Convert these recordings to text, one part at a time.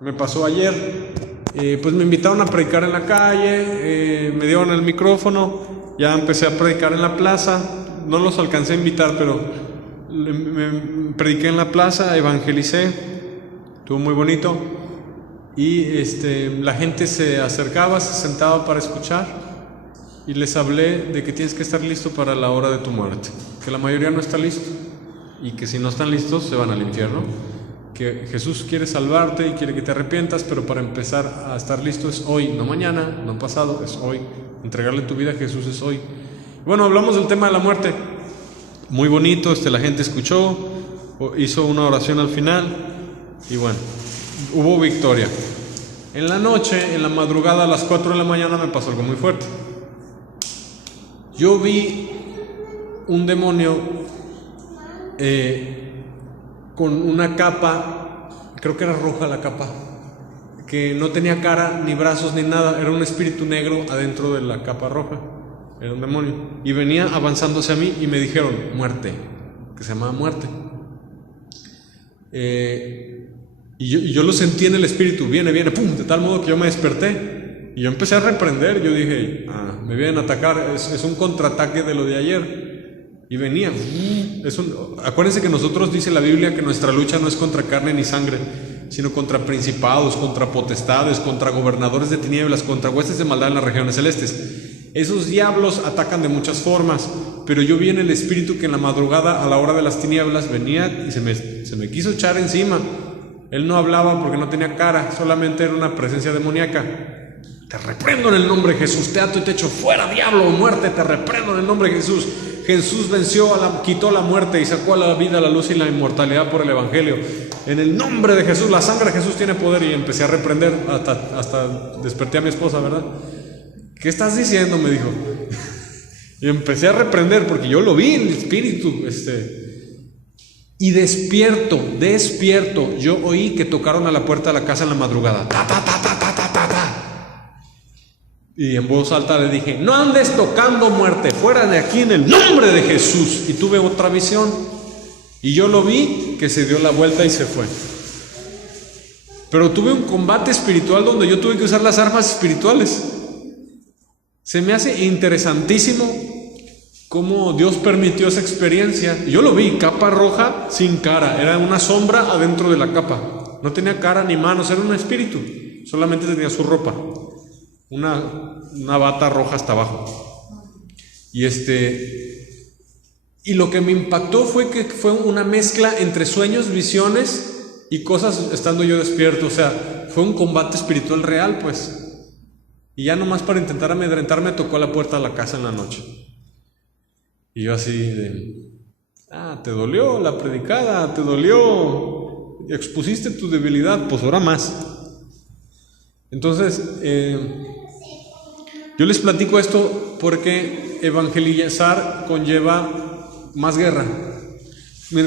me pasó ayer. Pues me invitaron a predicar en la calle, me dieron el micrófono, ya empecé a predicar en la plaza. No los alcancé a invitar, pero me prediqué en la plaza, evangelicé, estuvo muy bonito. Y la gente se acercaba, se sentaba para escuchar, y les hablé de que tienes que estar listo para la hora de tu muerte, que la mayoría no está listo, y que si no están listos se van al infierno, que Jesús quiere salvarte y quiere que te arrepientas, pero para empezar a estar listo es hoy, no mañana, no pasado, es hoy. Entregarle tu vida a Jesús es hoy. Bueno, hablamos del tema de la muerte, muy bonito, la gente escuchó, hizo una oración al final, y bueno, hubo victoria. En la noche, en la madrugada, a las 4 de la mañana me pasó algo muy fuerte. Yo vi un demonio con una capa, creo que era roja la capa, que no tenía cara, ni brazos, ni nada, era un espíritu negro adentro de la capa roja, era un demonio, y venía avanzando hacia mí y me dijeron, muerte, que se llamaba muerte. Y yo lo sentí en el espíritu, viene, pum, de tal modo que yo me desperté, y yo empecé a reprender, yo dije, me vienen a atacar, es un contraataque de lo de ayer. Y venía, acuérdense que nosotros, dice la Biblia, que nuestra lucha no es contra carne ni sangre, sino contra principados, contra potestades, contra gobernadores de tinieblas, contra huestes de maldad en las regiones celestes. Esos diablos atacan de muchas formas, pero yo vi en el espíritu que en la madrugada, a la hora de las tinieblas, venía y se me quiso echar encima. Él no hablaba porque no tenía cara, solamente era una presencia demoníaca. Te reprendo en el nombre de Jesús, te ato y te echo fuera, diablo o muerte, te reprendo en el nombre de Jesús. Jesús venció, quitó la muerte y sacó a la vida, la luz y la inmortalidad por el Evangelio. En el nombre de Jesús, la sangre de Jesús tiene poder. Y empecé a reprender, hasta desperté a mi esposa, ¿verdad? ¿Qué estás diciendo?, me dijo. Y empecé a reprender porque yo lo vi en el espíritu. Y despierto, yo oí que tocaron a la puerta de la casa en la madrugada. Ta, ta, ta, ta, ta, ta, ta, ta. Y en voz alta le dije, no andes tocando, muerte, fuera de aquí en el nombre de Jesús. Y tuve otra visión, y yo lo vi que se dio la vuelta y se fue. Pero tuve un combate espiritual donde yo tuve que usar las armas espirituales. Se me hace interesantísimo cómo Dios permitió esa experiencia. Yo lo vi, capa roja sin cara, era una sombra adentro de la capa, no tenía cara ni manos, era un espíritu, solamente tenía su ropa, una bata roja hasta abajo. Y lo que me impactó fue que fue una mezcla entre sueños, visiones y cosas estando yo despierto. O sea, fue un combate espiritual real, pues. Y ya nomás para intentar amedrentarme tocó a la puerta de la casa en la noche. Y yo así de, te dolió la predicada, te dolió, expusiste tu debilidad, pues ahora más. Entonces, yo les platico esto porque evangelizar conlleva más guerra.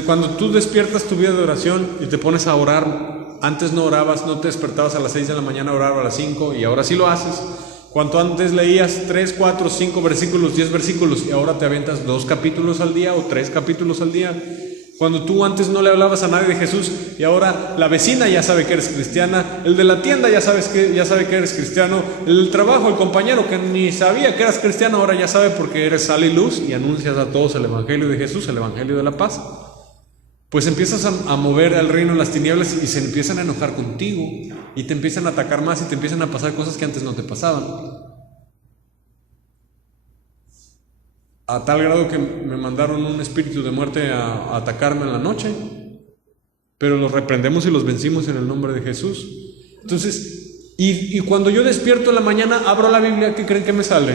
Cuando tú despiertas tu vida de oración y te pones a orar, antes no orabas, no te despertabas a las 6 de la mañana, orabas a las 5, y ahora sí lo haces. Cuanto antes leías 3, 4, 5 versículos, 10 versículos, y ahora te avientas 2 capítulos al día o 3 capítulos al día. Cuando tú antes no le hablabas a nadie de Jesús, y ahora la vecina ya sabe que eres cristiana, el de la tienda ya sabe que eres cristiano, el del trabajo, el compañero que ni sabía que eras cristiano, ahora ya sabe porque eres sal y luz y anuncias a todos el Evangelio de Jesús, el Evangelio de la paz. Pues empiezas a mover al reino de las tinieblas y se empiezan a enojar contigo y te empiezan a atacar más y te empiezan a pasar cosas que antes no te pasaban. A tal grado que me mandaron un espíritu de muerte a atacarme en la noche, pero los reprendemos y los vencimos en el nombre de Jesús. Entonces, y cuando yo despierto en la mañana, abro la Biblia, ¿qué creen que me sale?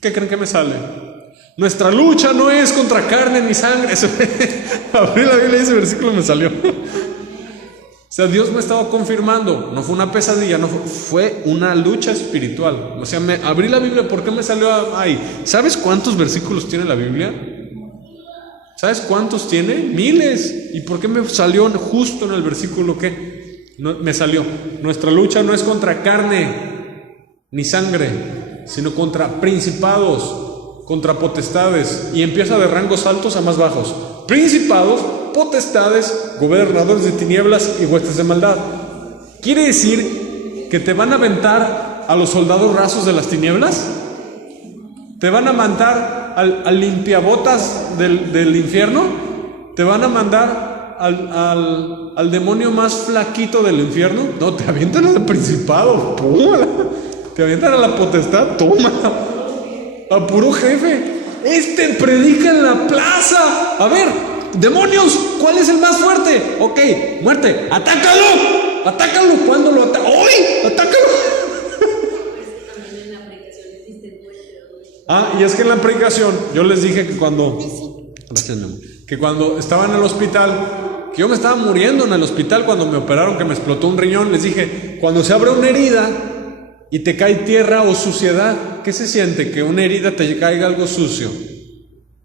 ¿Qué creen que me sale? Nuestra lucha no es contra carne ni sangre. Abrí la Biblia y ese versículo me salió. O sea, Dios me estaba confirmando, no fue una pesadilla, no fue una lucha espiritual. O sea, abrí la Biblia, ¿por qué me salió ahí? ¿Sabes cuántos versículos tiene la Biblia? ¿Sabes cuántos tiene? Miles. ¿Y por qué me salió justo en el versículo que me salió? Nuestra lucha no es contra carne ni sangre, sino contra principados, contra potestades, y empieza de rangos altos a más bajos. Principados, potestades, gobernadores de tinieblas y huestes de maldad. ¿Quiere decir que te van a aventar a los soldados rasos de las tinieblas? ¿Te van a mandar al limpiabotas del infierno? ¿Te van a mandar al demonio más flaquito del infierno? No, te avientan al principado, ¡pum! Te avientan a la potestad, toma, a puro jefe. Predica en la plaza. A ver, demonios, ¿cuál es el más fuerte? Ok, muerte, atácalo. ¿Cuándo lo ataca? ¡Hoy! ¡Atácalo! Y es que en la predicación yo les dije que cuando estaba en el hospital, que yo me estaba muriendo en el hospital cuando me operaron, que me explotó un riñón, les dije, cuando se abre una herida y te cae tierra o suciedad, ¿qué se siente? Que una herida te caiga algo sucio.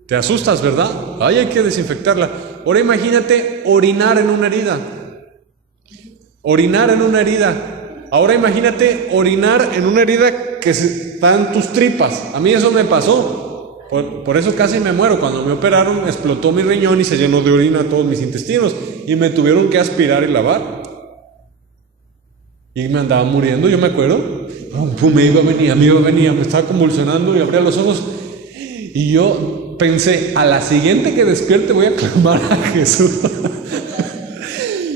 Te asustas, ¿verdad? Hay que desinfectarla. Ahora imagínate orinar en una herida. Ahora imagínate orinar en una herida que está en tus tripas. A mí eso me pasó. Por eso casi me muero. Cuando me operaron, explotó mi riñón y se llenó de orina todos mis intestinos. Y me tuvieron que aspirar y lavar. Y me andaba muriendo, yo me acuerdo. Me iba, venía, me estaba convulsionando y abría los ojos. Y yo pensé, a la siguiente que despierte voy a clamar a Jesús.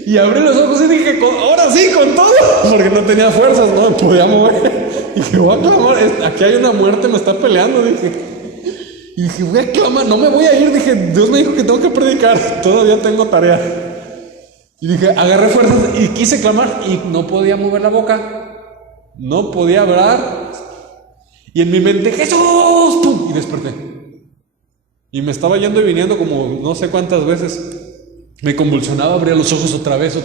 Y abrí los ojos y dije, ahora sí, con todo. Porque no tenía fuerzas, no me podía mover. Y dije, voy a clamar, aquí hay una muerte, me está peleando, dije. Y dije, voy a clamar, no me voy a ir. Dije, Dios me dijo que tengo que predicar, todavía tengo tarea. Y dije, agarré fuerzas y quise clamar y no podía mover la boca, no podía hablar. Y en mi mente, ¡Jesús! ¡Pum! Y desperté. Y me estaba yendo y viniendo como no sé cuántas veces. Me convulsionaba, abría los ojos otra vez. O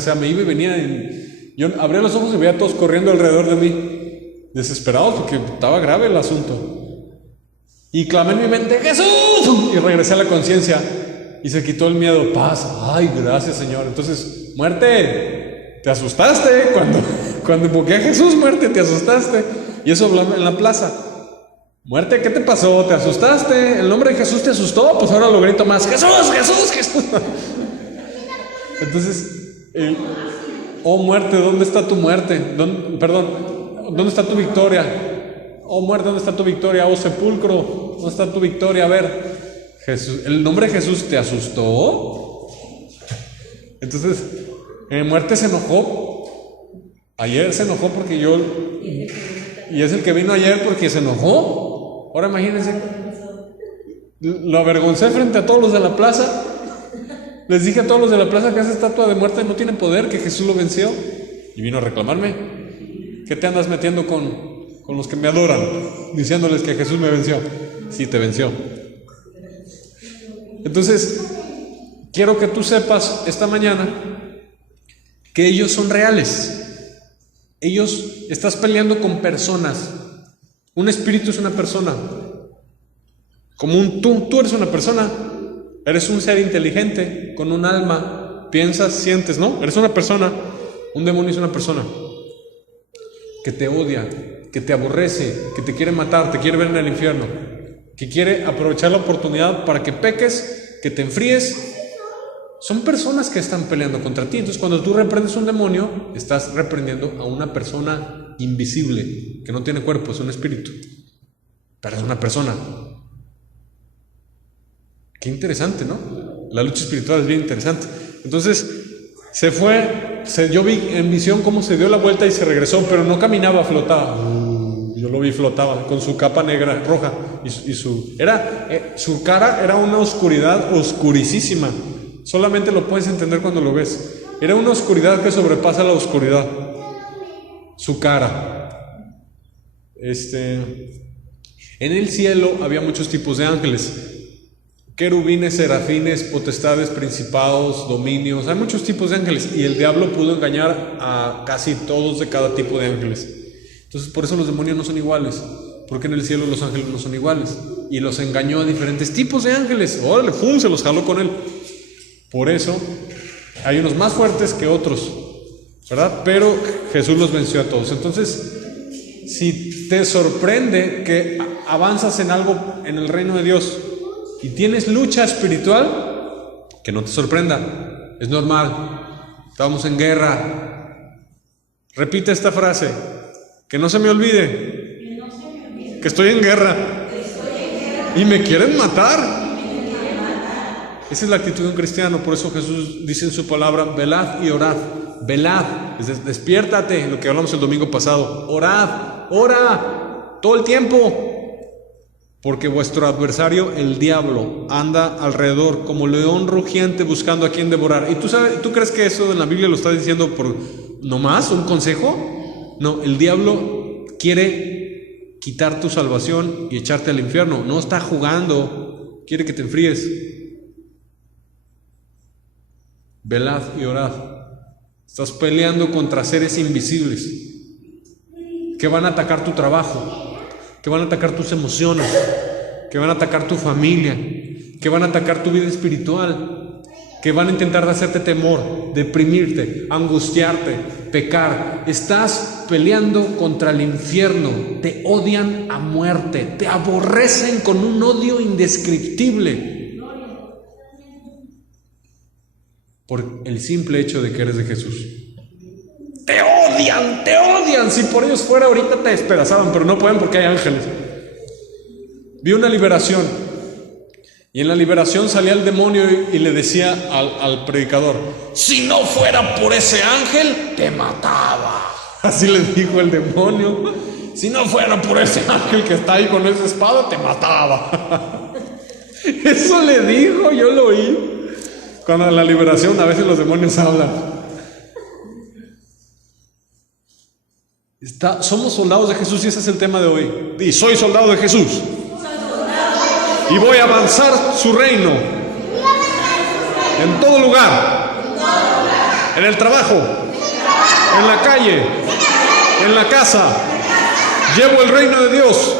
sea, me iba y venía. Yo abría los ojos y veía a todos corriendo alrededor de mí, desesperados porque estaba grave el asunto. Y clamé en mi mente, ¡Jesús! Y regresé a la conciencia. Y se quitó el miedo, paz. Ay, gracias, Señor. Entonces, muerte, te asustaste cuando invoqué a Jesús, muerte, te asustaste. Y eso hablaba en la plaza. Muerte, ¿qué te pasó? ¿Te asustaste? ¿El nombre de Jesús te asustó? Pues ahora lo grito más, ¡Jesús! Entonces, oh muerte, ¿dónde está tu muerte? ¿Dónde está tu victoria? Oh muerte, ¿dónde está tu victoria? Oh sepulcro, ¿dónde está tu victoria? A ver, Jesús, ¿el nombre de Jesús te asustó? Entonces, muerte se enojó. Ayer se enojó porque yo... Y es el que vino ayer porque se enojó. Ahora imagínense. Lo avergoncé frente a todos los de la plaza. Les dije a todos los de la plaza que esa estatua de muerte no tiene poder, que Jesús lo venció. Y vino a reclamarme. ¿Qué te andas metiendo con los que me adoran? Diciéndoles que Jesús me venció. Sí, te venció. Entonces, quiero que tú sepas esta mañana que ellos son reales. Estás peleando con personas. Un espíritu es una persona. Como tú eres una persona. Eres un ser inteligente, con un alma. Piensas, sientes, ¿no? Eres una persona. Un demonio es una persona que te odia, que te aborrece, que te quiere matar, te quiere ver en el infierno, que quiere aprovechar la oportunidad para que peques, que te enfríes. Son personas que están peleando contra ti. Entonces, cuando tú reprendes un demonio, estás reprendiendo a una persona invisible, que no tiene cuerpo, es un espíritu, pero es una persona. Qué interesante, ¿no? La lucha espiritual es bien interesante. Entonces, yo vi en visión cómo se dio la vuelta y se regresó, pero no caminaba, flotaba. Yo lo vi, flotaba con su capa negra, roja, y su cara era una oscuridad oscurísima. Solamente lo puedes entender cuando lo ves. Era una oscuridad que sobrepasa la oscuridad. Su cara. En el cielo había muchos tipos de ángeles. Querubines, serafines, potestades, principados, dominios. Hay muchos tipos de ángeles. Y el diablo pudo engañar a casi todos de cada tipo de ángeles. Entonces, por eso los demonios no son iguales. Porque en el cielo los ángeles no son iguales. Y los engañó a diferentes tipos de ángeles. Órale, ¡pum! Se los jaló con él. Por eso hay unos más fuertes que otros, ¿verdad? Pero Jesús los venció a todos. Entonces, si te sorprende que avanzas en algo en el reino de Dios y tienes lucha espiritual, que no te sorprenda, es normal. Estamos en guerra, Repite esta frase, que no se me olvide, que estoy en guerra y me quieren matar. Esa es la actitud de un cristiano. Por eso Jesús dice en su palabra, velad y orad. Velad, despiértate, lo que hablamos el domingo pasado. Orad, ora todo el tiempo, porque vuestro adversario, el diablo, anda alrededor como león rugiente buscando a quien devorar. ¿Y tú crees que eso en la Biblia lo está diciendo por nomás un consejo? No, el diablo quiere quitar tu salvación y echarte al infierno. No está jugando, quiere que te enfríes. Velad y orad. Estás peleando contra seres invisibles que van a atacar tu trabajo, que van a atacar tus emociones, que van a atacar tu familia, que van a atacar tu vida espiritual, que van a intentar hacerte temor, deprimirte, angustiarte, pecar. Estás peleando contra el infierno. Te odian a muerte, te aborrecen con un odio indescriptible por el simple hecho de que eres de Jesús. Te odian, te odian. Si por ellos fuera ahorita te despedazaban, pero no pueden porque hay ángeles. Vi una liberación, y en la liberación salía el demonio y le decía al predicador, si no fuera por ese ángel, te mataba. Así le dijo el demonio, si no fuera por ese ángel que está ahí con esa espada, te mataba. Eso le dijo, yo lo oí. Cuando en la liberación a veces los demonios hablan. Somos soldados de Jesús y ese es el tema de hoy. Di, soy soldado de Jesús. Y voy a avanzar su reino. En todo lugar. En el trabajo. En la calle. En la casa. Llevo el reino de Dios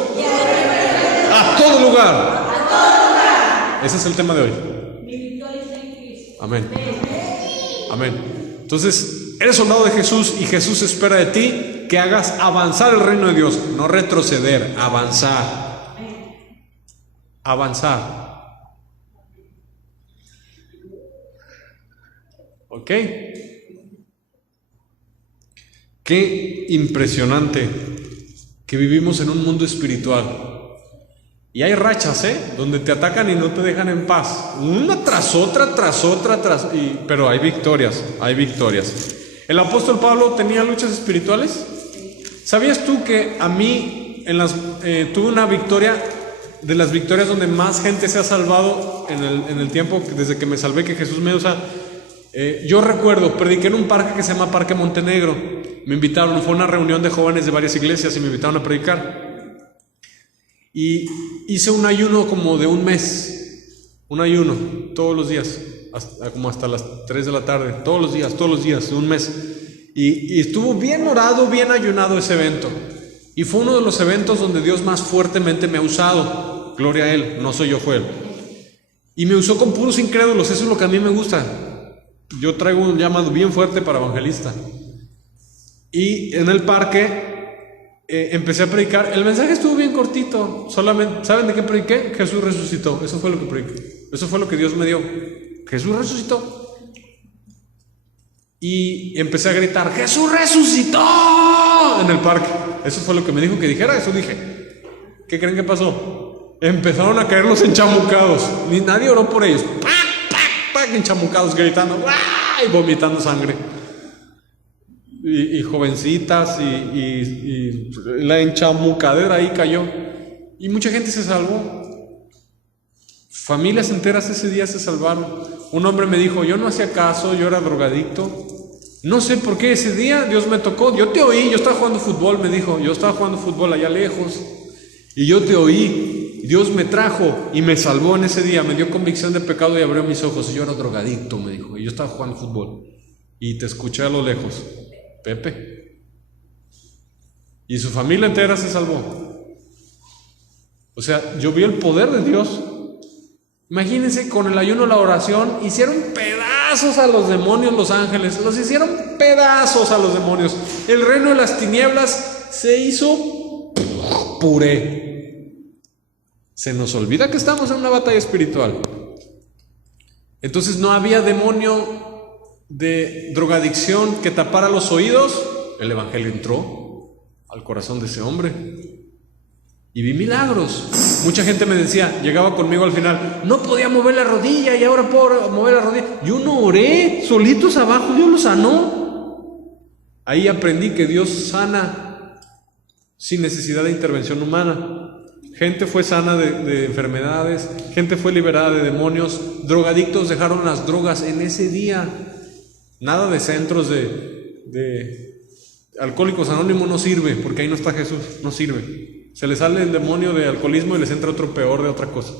a todo lugar. Ese es el tema de hoy. Amén. Amén. Entonces, eres soldado de Jesús y Jesús espera de ti que hagas avanzar el reino de Dios, no retroceder, avanzar. Avanzar. ¿Ok? Qué impresionante que vivimos en un mundo espiritual. Y hay rachas, donde te atacan y no te dejan en paz. Una tras otra, pero hay victorias, hay victorias. ¿El apóstol Pablo tenía luchas espirituales? ¿Sabías tú que a mí tuve una victoria, de las victorias donde más gente se ha salvado en el tiempo desde que me salvé, que Jesús me usa? Yo recuerdo, prediqué en un parque que se llama Parque Montenegro. Me invitaron, fue una reunión de jóvenes de varias iglesias y me invitaron a predicar. Y hice un ayuno como de un mes, un ayuno todos los días, como hasta las 3 de la tarde, todos los días, un mes. Y estuvo bien orado, bien ayunado ese evento. Y fue uno de los eventos donde Dios más fuertemente me ha usado. Gloria a Él, no soy yo, fue Él. Y me usó con puros incrédulos, eso es lo que a mí me gusta. Yo traigo un llamado bien fuerte para evangelista. Y en el parque empecé a predicar. El mensaje estuvo bien cortito. Solamente, ¿saben de qué prediqué? Jesús resucitó. Eso fue lo que prediqué. Eso fue lo que Dios me dio. Jesús resucitó. Y empecé a gritar, ¡Jesús resucitó! En el parque. Eso fue lo que me dijo que dijera. Eso dije. ¿Qué creen que pasó? Empezaron a caer los enchamucados. Ni nadie oró por ellos. ¡Pac, pac, pac! Enchamucados gritando, ¡ah! Y vomitando sangre. Y jovencitas y la enchamucadera ahí cayó. Y mucha gente se salvó. Familias enteras ese día se salvaron. Un hombre me dijo, yo no hacía caso, yo era drogadicto. No sé por qué ese día Dios me tocó. Yo te oí, yo estaba jugando fútbol, me dijo. Yo estaba jugando fútbol allá lejos. Y yo te oí. Dios me trajo y me salvó en ese día. Me dio convicción de pecado y abrió mis ojos. Y yo era drogadicto, me dijo. Y yo estaba jugando fútbol. Y te escuché a lo lejos. Pepe. Y su familia entera se salvó. O sea, yo vi el poder de Dios. Imagínense, con el ayuno, la oración, hicieron pedazos a los demonios, los ángeles, los hicieron pedazos a los demonios. El reino de las tinieblas se hizo puré. Se nos olvida que estamos en una batalla espiritual. Entonces no había demonio de drogadicción que tapara los oídos el evangelio entró al corazón de ese hombre y vi milagros. Mucha gente me decía, llegaba conmigo al final, no podía mover la rodilla y ahora puedo mover la rodilla. Yo no oré, solitos abajo, Dios lo sanó. Ahí aprendí que Dios sana sin necesidad de intervención humana. Gente fue sana de enfermedades, gente fue liberada de demonios, drogadictos dejaron las drogas en ese día. Nada de centros de Alcohólicos Anónimos no sirve, porque ahí no está Jesús, no sirve. Se les sale el demonio de alcoholismo y les entra otro peor de otra cosa,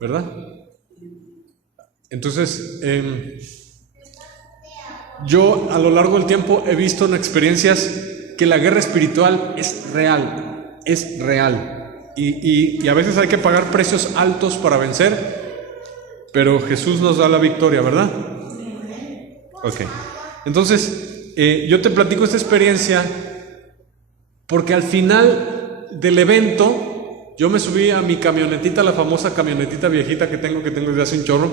¿verdad? Entonces, yo a lo largo del tiempo he visto en experiencias que la guerra espiritual es real, y a veces hay que pagar precios altos para vencer, pero Jesús nos da la victoria, ¿verdad? Ok, entonces yo te platico esta experiencia porque al final del evento yo me subí a mi camionetita, la famosa camionetita viejita que tengo desde hace un chorro.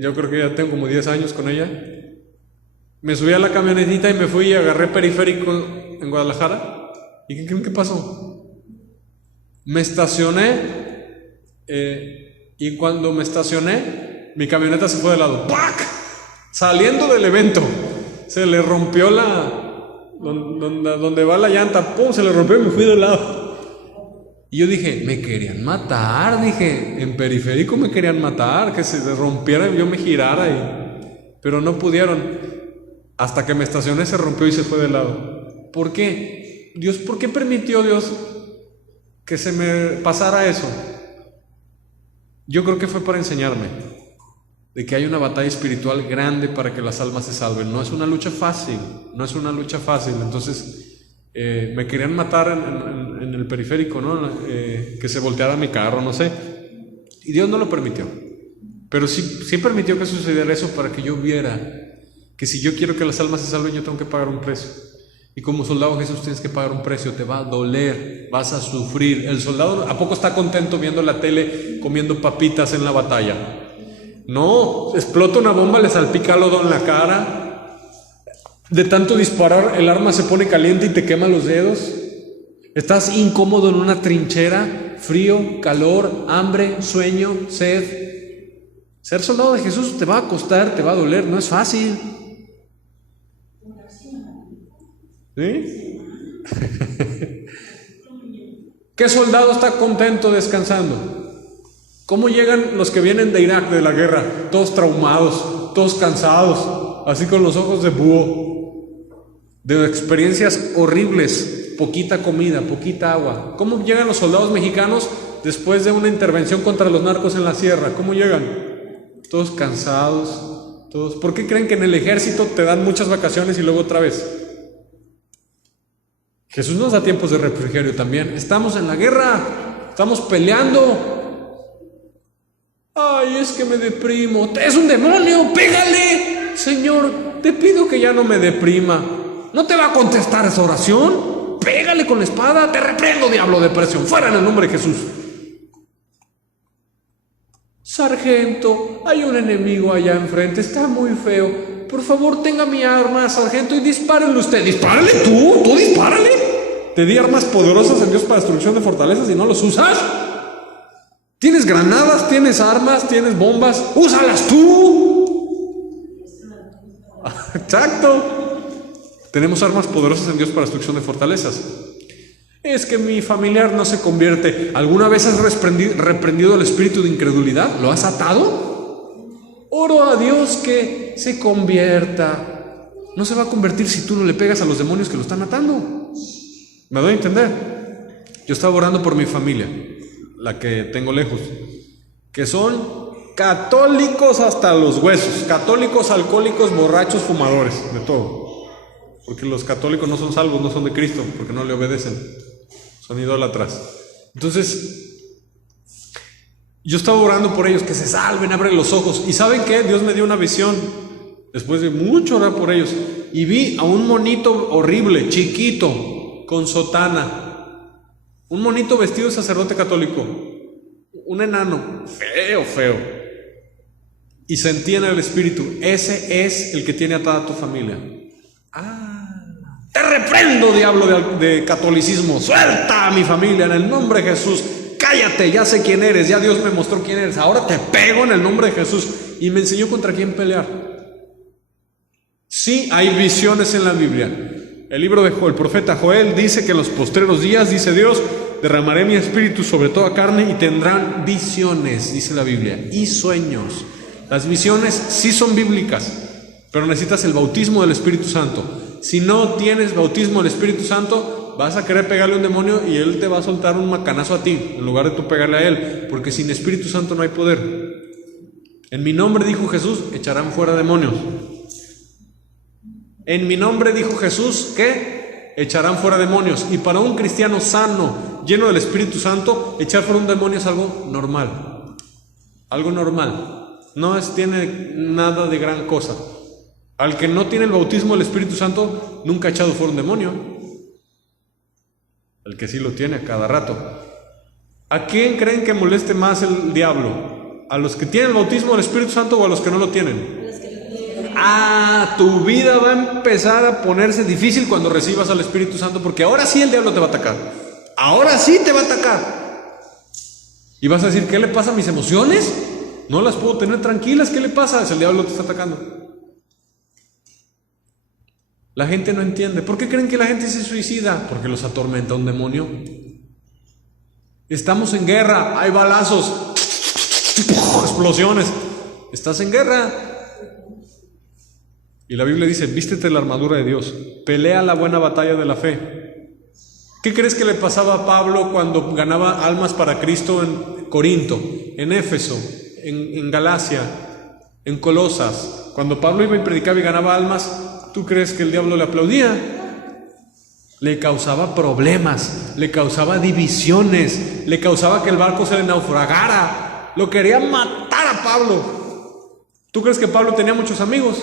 Yo creo que ya tengo como 10 años con ella. Me subí a la camionetita y me fui y agarré periférico en Guadalajara. ¿Y qué creen que pasó? Me estacioné y cuando me estacioné, mi camioneta se fue de lado. ¡Pac! Saliendo del evento, se le rompió donde va la llanta, ¡pum! Se le rompió y me fui de lado. Y yo dije, me querían matar, en periférico me querían matar, que se rompiera y yo me girara, pero no pudieron. Hasta que me estacioné se rompió y se fue de lado. ¿Por qué? ¿Por qué permitió Dios que se me pasara eso? Yo creo que fue para enseñarme de que hay una batalla espiritual grande para que las almas se salven. No es una lucha fácil. Entonces me querían matar en el periférico, ¿no? Que se volteara mi carro, no sé, y Dios no lo permitió, pero sí permitió que sucediera eso para que yo viera que si yo quiero que las almas se salven, yo tengo que pagar un precio. Y como soldado Jesús tienes que pagar un precio, te va a doler, vas a sufrir. El soldado, ¿a poco está contento viendo la tele, comiendo papitas en la batalla? No, explota una bomba, le salpica lodo en la cara. De tanto disparar, el arma se pone caliente y te quema los dedos. Estás incómodo en una trinchera, frío, calor, hambre, sueño, sed. Ser soldado de Jesús te va a costar, te va a doler, no es fácil. ¿Sí? ¿Qué soldado está contento descansando? ¿Cómo llegan los que vienen de Irak, de la guerra? Todos traumados, todos cansados, así con los ojos de búho, de experiencias horribles, poquita comida, poquita agua. ¿Cómo llegan los soldados mexicanos después de una intervención contra los narcos en la sierra? ¿Cómo llegan? Todos cansados, todos. ¿Por qué creen que en el ejército te dan muchas vacaciones y luego otra vez? Jesús nos da tiempos de refrigerio también. Estamos en la guerra, estamos peleando. Ay, es que me deprimo. ¡Es un demonio! ¡Pégale! Señor, te pido que ya no me deprima. ¿No te va a contestar esa oración? Pégale con la espada. Te reprendo, diablo de depresión. Fuera en el nombre de Jesús. Sargento, hay un enemigo allá enfrente. Está muy feo. Por favor, tenga mi arma, sargento, y dispárele usted. ¡Dispárale tú! ¡Tú dispárale! Te di armas poderosas en Dios para destrucción de fortalezas y no los usas. Tienes granadas, tienes armas, tienes bombas. ¡Úsalas tú! Exacto. Tenemos armas poderosas en Dios para destrucción de fortalezas. Es que mi familiar no se convierte. ¿Alguna vez has reprendido el espíritu de incredulidad? ¿Lo has atado? Oro a Dios que se convierta. No se va a convertir si tú no le pegas a los demonios que lo están atando. ¿Me doy a entender? Yo estaba orando por mi familia, la que tengo lejos, que son católicos hasta los huesos, católicos, alcohólicos, borrachos, fumadores, de todo. Porque los católicos no son salvos, no son de Cristo, porque no le obedecen, son idólatras. Entonces, yo estaba orando por ellos, que se salven, abren los ojos. ¿Y saben qué? Dios me dio una visión, después de mucho orar por ellos, y vi a un monito horrible, chiquito, con sotana. Un monito vestido de sacerdote católico. Un enano, feo. Y sentí en el espíritu, ese es el que tiene atada a tu familia. Te reprendo, diablo de catolicismo. Suelta a mi familia en el nombre de Jesús. Cállate, ya sé quién eres, ya Dios me mostró quién eres. Ahora te pego en el nombre de Jesús. Y me enseñó contra quién pelear. Sí, hay visiones en la Biblia. El libro el profeta Joel dice que en los postreros días, dice Dios, derramaré mi espíritu sobre toda carne y tendrán visiones, dice la Biblia, y sueños. Las visiones sí son bíblicas, pero necesitas el bautismo del Espíritu Santo. Si no tienes bautismo del Espíritu Santo, vas a querer pegarle a un demonio y él te va a soltar un macanazo a ti, en lugar de tú pegarle a él, porque sin Espíritu Santo no hay poder. En mi nombre, dijo Jesús, echarán fuera demonios. En mi nombre, dijo Jesús, que echarán fuera demonios. Y para un cristiano sano, lleno del Espíritu Santo, echar fuera un demonio es algo normal. Algo normal. No tiene nada de gran cosa. Al que no tiene el bautismo del Espíritu Santo, nunca ha echado fuera un demonio. El que sí lo tiene a cada rato. ¿A quién creen que moleste más el diablo? ¿A los que tienen el bautismo del Espíritu Santo o a los que no lo tienen? Tu vida va a empezar a ponerse difícil cuando recibas al Espíritu Santo, porque ahora sí el diablo te va a atacar. Ahora sí te va a atacar. Y vas a decir, ¿qué le pasa a mis emociones? No las puedo tener tranquilas, ¿qué le pasa? Es el diablo que te está atacando. La gente no entiende. ¿Por qué creen que la gente se suicida? Porque los atormenta un demonio. Estamos en guerra, hay balazos, explosiones. Estás en guerra. Y la Biblia dice, vístete la armadura de Dios, pelea la buena batalla de la fe. ¿Qué crees que le pasaba a Pablo cuando ganaba almas para Cristo en Corinto, en Éfeso, en Galacia, en Colosas? Cuando Pablo iba y predicaba y ganaba almas, ¿tú crees que el diablo le aplaudía? Le causaba problemas, le causaba divisiones, le causaba que el barco se le naufragara. Lo quería matar a Pablo. ¿Tú crees que Pablo tenía muchos amigos?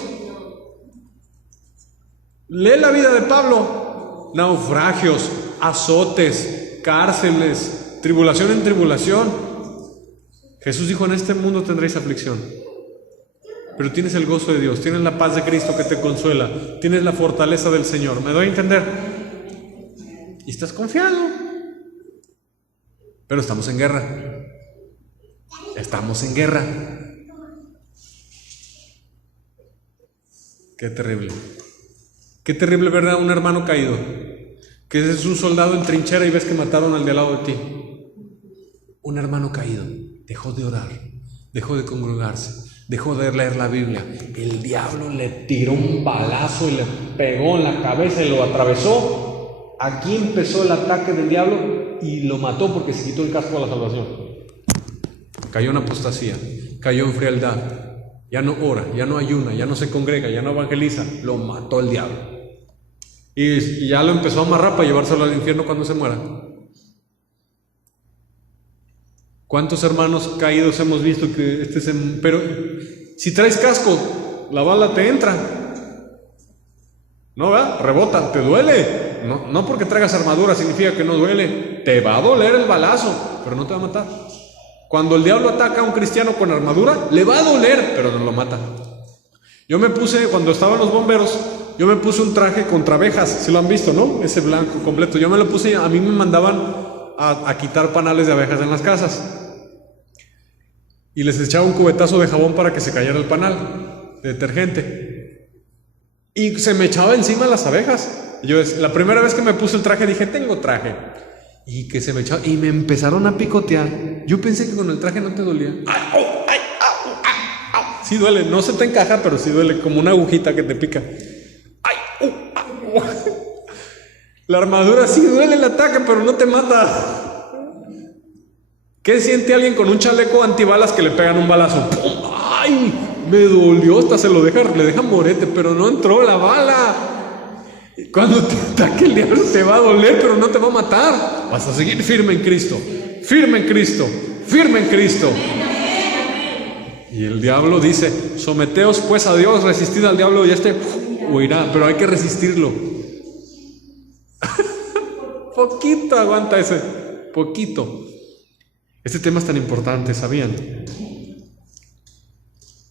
Lee la vida de Pablo. Naufragios, azotes, cárceles, tribulación en tribulación. Jesús dijo, en este mundo tendréis aflicción, pero tienes el gozo de Dios, tienes la paz de Cristo que te consuela, tienes la fortaleza del Señor. ¿Me doy a entender? Y estás confiado. Pero estamos en guerra. Estamos en guerra. Qué terrible. Qué terrible ver a un hermano caído, que es un soldado en trinchera y ves que mataron al de al lado de ti. Un hermano caído dejó de orar, dejó de congregarse, dejó de leer la Biblia. El diablo le tiró un balazo y le pegó en la cabeza y lo atravesó. Aquí empezó el ataque del diablo y lo mató porque se quitó el casco de la salvación. Cayó en apostasía, cayó en frialdad. Ya no ora, ya no ayuna, ya no se congrega, ya no evangeliza. Lo mató el diablo. Y ya lo empezó a amarrar para llevárselo al infierno cuando se muera. ¿Cuántos hermanos caídos hemos visto que pero si traes casco, la bala te entra? No, ¿verdad? Rebota, te duele. No porque traigas armadura significa que no duele. Te va a doler el balazo, pero no te va a matar. Cuando el diablo ataca a un cristiano con armadura, le va a doler, pero no lo mata. Yo me puse, cuando estaba en los bomberos, yo me puse un traje contra abejas. ¿Sí lo han visto, no? Ese blanco completo. Yo me lo puse y a mí me mandaban a quitar panales de abejas en las casas. Y les echaba un cubetazo de jabón para que se cayera el panal de detergente. Y se me echaba encima las abejas. Yo, la primera vez que me puse el traje dije, tengo traje. Y que se me echaba, y me empezaron a picotear. Yo pensé que con el traje no te dolía. ¡Ay, ay, au, au, au! Sí duele, no se te encaja, pero sí duele, como una agujita que te pica. ¡Ay, au! La armadura sí duele el ataque, pero no te mata. ¿Qué siente alguien con un chaleco antibalas que le pegan un balazo? ¡Pum! ¡Ay! Me dolió, hasta le deja morete, pero no entró la bala. Cuando te ataque el diablo te va a doler, pero no te va a matar. Vas a seguir firme en Cristo, firme en Cristo, firme en Cristo. Y el diablo dice, someteos pues a Dios, resistid al diablo y huirá, pero hay que resistirlo. Poquito aguanta ese, poquito. Este tema es tan importante, ¿sabían?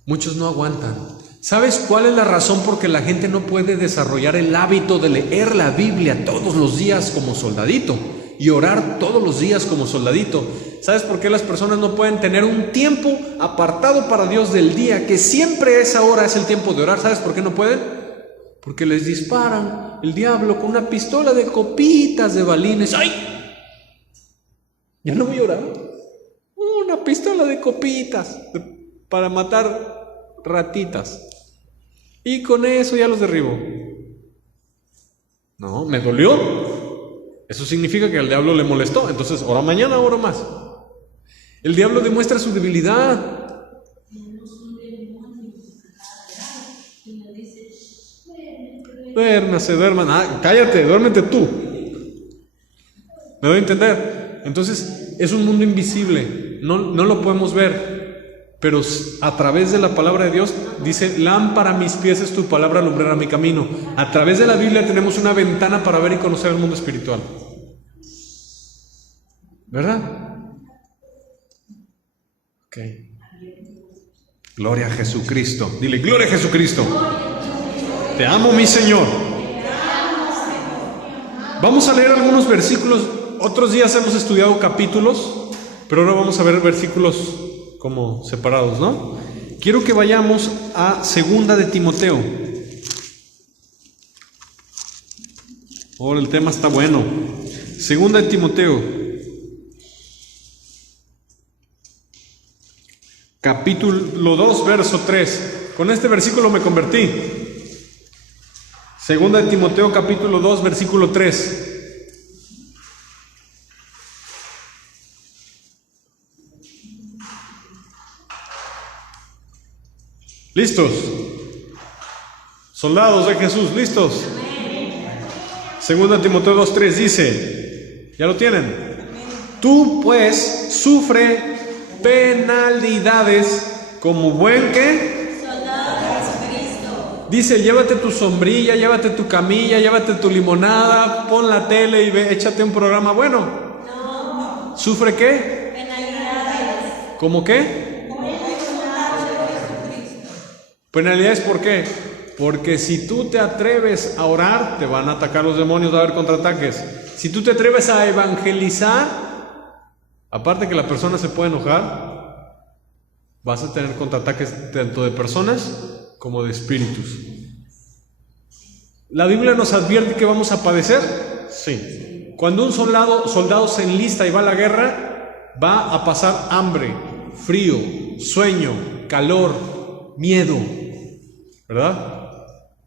Muchos no aguantan. ¿Sabes cuál es la razón por que la gente no puede desarrollar el hábito de leer la Biblia todos los días como soldadito y orar todos los días como soldadito? ¿Sabes por qué las personas no pueden tener un tiempo apartado para Dios del día, que siempre a esa hora es el tiempo de orar? ¿Sabes por qué no pueden? Porque les disparan el diablo con una pistola de copitas de balines. ¡Ay! Ya no voy a orar. Una pistola de copitas para matar ratitas. Y con eso ya los derribo. No, me dolió. Eso significa que al diablo le molestó. Entonces, ora mañana, ora más. El diablo demuestra su debilidad. Duérmase, duerman. Cállate, duérmete tú. ¿Me doy a entender? Entonces, es un mundo invisible. No lo podemos ver. Pero a través de la palabra de Dios, dice, lámpara a mis pies es tu palabra, lumbrera mi camino. A través de la Biblia tenemos una ventana para ver y conocer el mundo espiritual. ¿Verdad? Ok. Gloria a Jesucristo. Dile, gloria a Jesucristo. Te amo, mi Señor. Vamos a leer algunos versículos. Otros días hemos estudiado capítulos, pero ahora vamos a ver versículos como separados, ¿no? Quiero que vayamos a Segunda de Timoteo. Ahora el tema está bueno. Segunda de Timoteo, capítulo 2, verso 3. Con este versículo me convertí. Segunda de Timoteo, capítulo 2, versículo 3. ¿Listos? Soldados de Jesús, ¿listos? Segunda Timoteo 2:3 dice, ¿ya lo tienen? Tú pues sufre penalidades como buen ¿qué? Soldado de Jesucristo. Dice, llévate tu sombrilla, llévate tu camilla, llévate tu limonada, pon la tele y échate un programa bueno. No. ¿Sufre qué? Penalidades. ¿Cómo qué? Penalidades, ¿por qué? Porque si tú te atreves a orar, te van a atacar los demonios, va a haber contraataques. Si tú te atreves a evangelizar, aparte que la persona se puede enojar, vas a tener contraataques tanto de personas como de espíritus. ¿La Biblia nos advierte que vamos a padecer? Sí. Cuando un soldado se enlista y va a la guerra, va a pasar hambre, frío, sueño, calor, miedo, ¿verdad?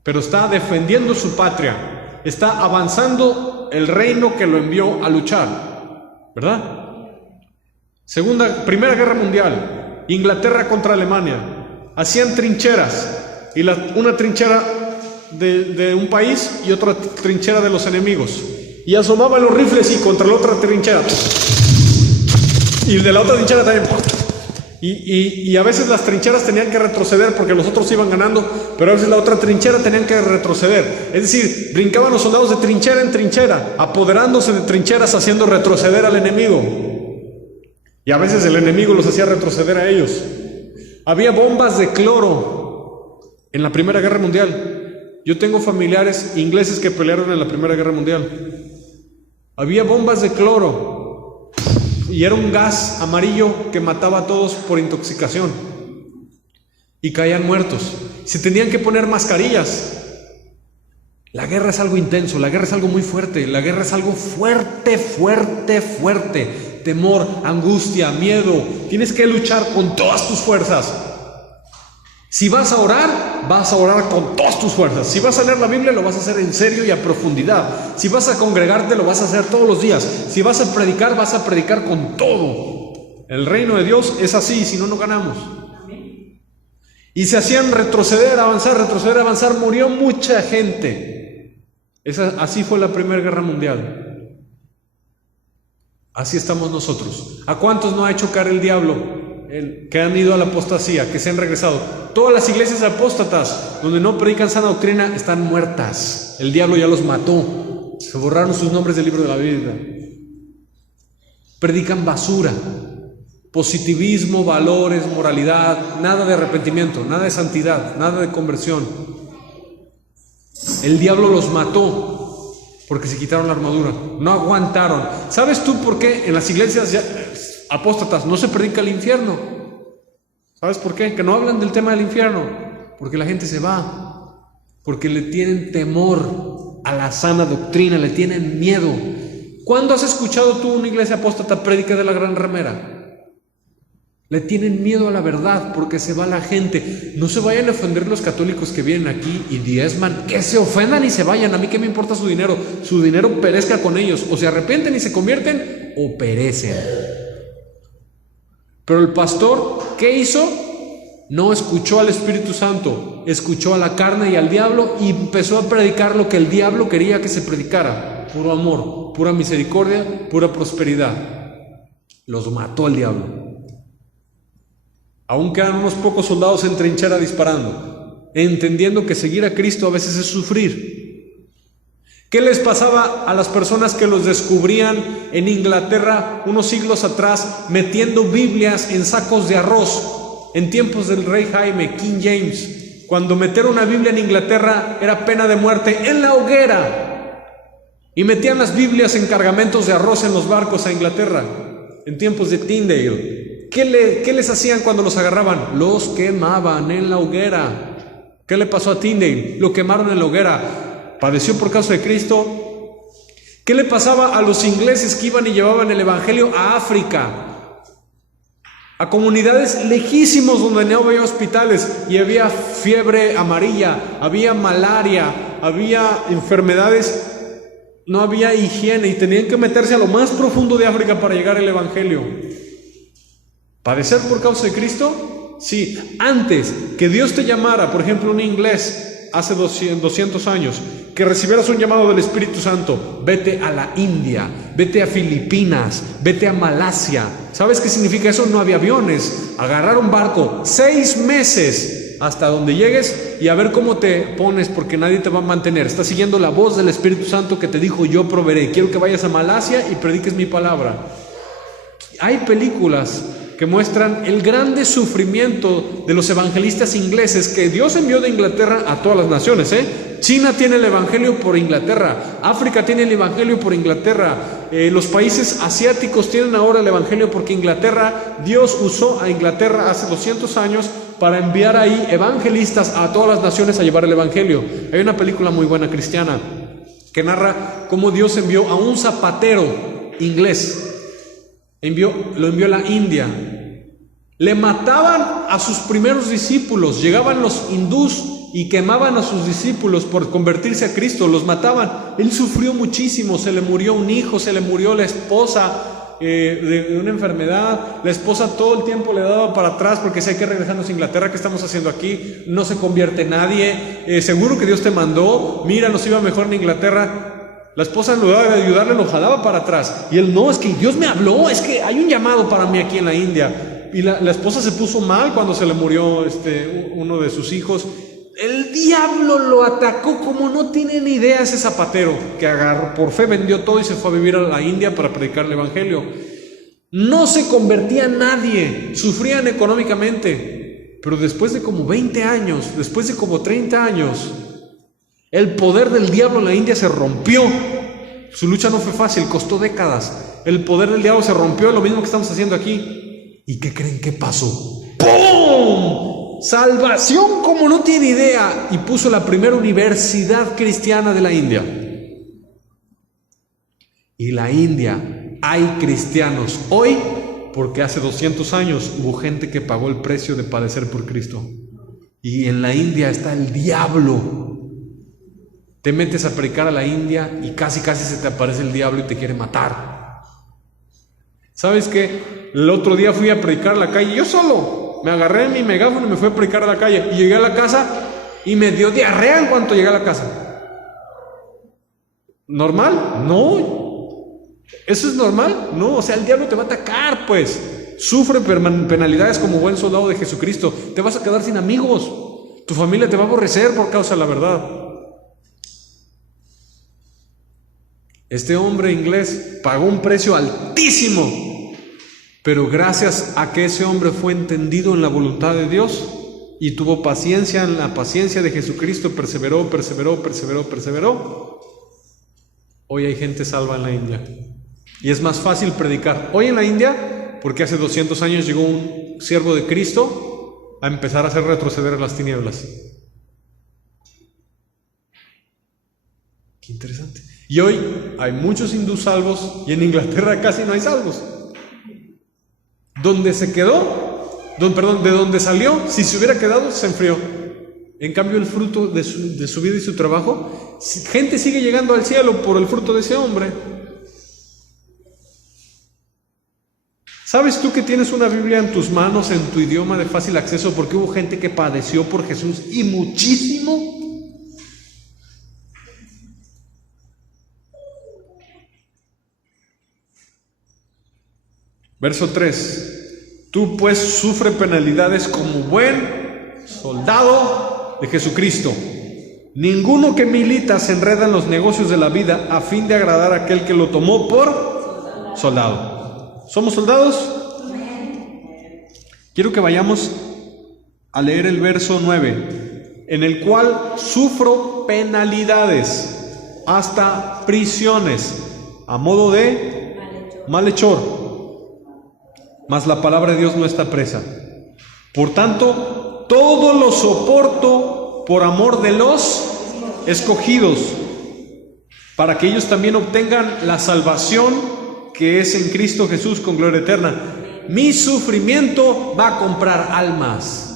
Pero está defendiendo su patria, está avanzando el reino que lo envió a luchar, ¿verdad? Primera Guerra Mundial, Inglaterra contra Alemania, hacían trincheras, y una trinchera de un país y otra trinchera de los enemigos, y asomaban los rifles y contra la otra trinchera, y de la otra trinchera también. Y a veces las trincheras tenían que retroceder porque los otros iban ganando, pero a veces la otra trinchera tenían que retroceder. Es decir, brincaban los soldados de trinchera en trinchera, apoderándose de trincheras, haciendo retroceder al enemigo. Y a veces el enemigo los hacía retroceder a ellos. Había bombas de cloro en la Primera Guerra Mundial. Yo tengo familiares ingleses que pelearon en la Primera Guerra Mundial. Había bombas de cloro. Y era un gas amarillo que mataba a todos por intoxicación. Y caían muertos. Se tenían que poner mascarillas. La guerra es algo intenso, la guerra es algo muy fuerte, la guerra es algo fuerte, fuerte, fuerte. Temor, angustia, miedo. Tienes que luchar con todas tus fuerzas. Si vas a orar con todas tus fuerzas. Si vas a leer la Biblia, lo vas a hacer en serio y a profundidad. Si vas a congregarte, lo vas a hacer todos los días. Si vas a predicar, vas a predicar con todo. El reino de Dios es así, si no, no ganamos. Y se hacían retroceder, avanzar. Murió mucha gente. Así fue la Primera Guerra Mundial. Así estamos nosotros. ¿A cuántos no ha hecho caer el diablo? Que han ido a la apostasía, que se han regresado. Todas las iglesias apóstatas donde no predican sana doctrina están muertas. El diablo ya los mató. Se borraron sus nombres del libro de la Biblia. Predican basura. positivismo, valores, moralidad, nada de arrepentimiento, nada de santidad, nada de conversión. El diablo los mató porque se quitaron la armadura, no aguantaron. ¿Sabes tú por qué en las iglesias apóstatas no se predica el infierno? ¿Sabes por qué? Que no hablan del tema del infierno, porque la gente se va, porque le tienen temor a la sana doctrina, le tienen miedo. ¿Cuándo has escuchado tú una iglesia apóstata predica de la gran ramera? Le tienen miedo a la verdad porque se va la gente. No se vayan a ofender los católicos que vienen aquí y diezman, que se ofendan y se vayan. A mí qué me importa su dinero. Su dinero perezca con ellos. O se arrepienten y se convierten o perecen. Pero el pastor, ¿qué hizo? No escuchó al Espíritu Santo, escuchó a la carne y al diablo y empezó a predicar lo que el diablo quería que se predicara. Puro amor, pura misericordia, pura prosperidad. Los mató el diablo. Aún quedan unos pocos soldados en trinchera disparando, entendiendo que seguir a Cristo a veces es sufrir. ¿Qué les pasaba a las personas que los descubrían en Inglaterra unos siglos atrás metiendo Biblias en sacos de arroz en tiempos del rey Jaime, King James? Cuando meter una Biblia en Inglaterra era pena de muerte en la hoguera. Y metían las Biblias en cargamentos de arroz en los barcos a Inglaterra en tiempos de Tyndale. ¿Qué les hacían cuando los agarraban? Los quemaban en la hoguera. ¿Qué le pasó a Tyndale? Lo quemaron en la hoguera. ¿Padeció por causa de Cristo? ¿Qué le pasaba a los ingleses que iban y llevaban el evangelio a África? A comunidades lejísimos donde no había hospitales y había fiebre amarilla, había malaria, había enfermedades, no había higiene y tenían que meterse a lo más profundo de África para llegar al evangelio. ¿Padecer por causa de Cristo? Sí. Antes que Dios te llamara, por ejemplo, un inglés hace 200 años, que recibieras un llamado del Espíritu Santo, vete a la India, vete a Filipinas, vete a Malasia. ¿Sabes qué significa eso? No había aviones. Agarrar un barco, 6 meses hasta donde llegues y a ver cómo te pones, porque nadie te va a mantener. Estás siguiendo la voz del Espíritu Santo que te dijo: yo proveeré. Quiero que vayas a Malasia y prediques mi palabra. Hay películas que muestran el grande sufrimiento de los evangelistas ingleses que Dios envió de Inglaterra a todas las naciones. China tiene el evangelio por Inglaterra, África tiene el evangelio por Inglaterra, los países asiáticos tienen ahora el evangelio porque Dios usó a Inglaterra hace 200 años para enviar ahí evangelistas a todas las naciones a llevar el evangelio. Hay una película muy buena cristiana que narra cómo Dios envió a un zapatero inglés. Lo envió a la India. Le mataban a sus primeros discípulos. Llegaban los hindús y quemaban a sus discípulos por convertirse a Cristo. Los mataban. Él sufrió muchísimo. Se le murió un hijo, se le murió la esposa de una enfermedad. La esposa todo el tiempo le daba para atrás porque si hay que regresarnos a Inglaterra, ¿qué estamos haciendo aquí? No se convierte nadie. Seguro que Dios te mandó. Mira, nos iba mejor en Inglaterra. La esposa, en lugar de ayudarle, lo jalaba para atrás. Y él: no, es que Dios me habló, es que hay un llamado para mí aquí en la India. Y la esposa se puso mal cuando se le murió uno de sus hijos. El diablo lo atacó como no tienen idea ese zapatero, que agarró, por fe vendió todo y se fue a vivir a la India para predicar el evangelio. No se convertía nadie, sufrían económicamente. Pero después de como 20 años, después de como 30 años, el poder del diablo en la India se rompió. Su lucha no fue fácil, costó décadas. El poder del diablo se rompió, lo mismo que estamos haciendo aquí. ¿Y qué creen que pasó? ¡Pum! Salvación como no tiene idea. Y puso la primera universidad cristiana de la India. Y la India, hay cristianos hoy porque hace 200 años hubo gente que pagó el precio de padecer por Cristo. Y en la India está el diablo. Te metes a predicar a la India y casi se te aparece el diablo y te quiere matar. ¿Sabes qué? El otro día fui a predicar a la calle, yo solo. Me agarré mi megáfono y me fui a predicar a la calle. Y llegué a la casa y me dio diarrea en cuanto llegué a la casa. ¿Normal? No. ¿Eso es normal? No, o sea, el diablo te va a atacar, pues. Sufre penalidades como buen soldado de Jesucristo. Te vas a quedar sin amigos. Tu familia te va a aborrecer por causa de la verdad. Este hombre inglés pagó un precio altísimo Pero gracias a que ese hombre fue entendido en la voluntad de Dios y tuvo paciencia en la paciencia de Jesucristo, perseveró. Hoy hay gente salva en la India. Y es más fácil predicar hoy en la India porque hace 200 años llegó un siervo de Cristo a empezar a hacer retroceder a las tinieblas. Qué interesante. Y hoy hay muchos hindús salvos y en Inglaterra casi no hay salvos. Donde se quedó, de donde salió, si se hubiera quedado, se enfrió. En cambio, el fruto de su vida y su trabajo, gente sigue llegando al cielo por el fruto de ese hombre. ¿Sabes tú que tienes una Biblia en tus manos, en tu idioma de fácil acceso, porque hubo gente que padeció por Jesús y muchísimo? Verso 3. Tú pues sufre penalidades como buen soldado de Jesucristo. Ninguno que milita se enreda en los negocios de la vida a fin de agradar a aquel que lo tomó por soldado. ¿Somos soldados? Quiero que vayamos a leer el verso 9, en el cual sufro penalidades, hasta prisiones, a modo de malhechor. Mas la palabra de Dios no está presa. Por tanto, todo lo soporto por amor de los escogidos, para que ellos también obtengan la salvación que es en Cristo Jesús con gloria eterna. Mi sufrimiento va a comprar almas.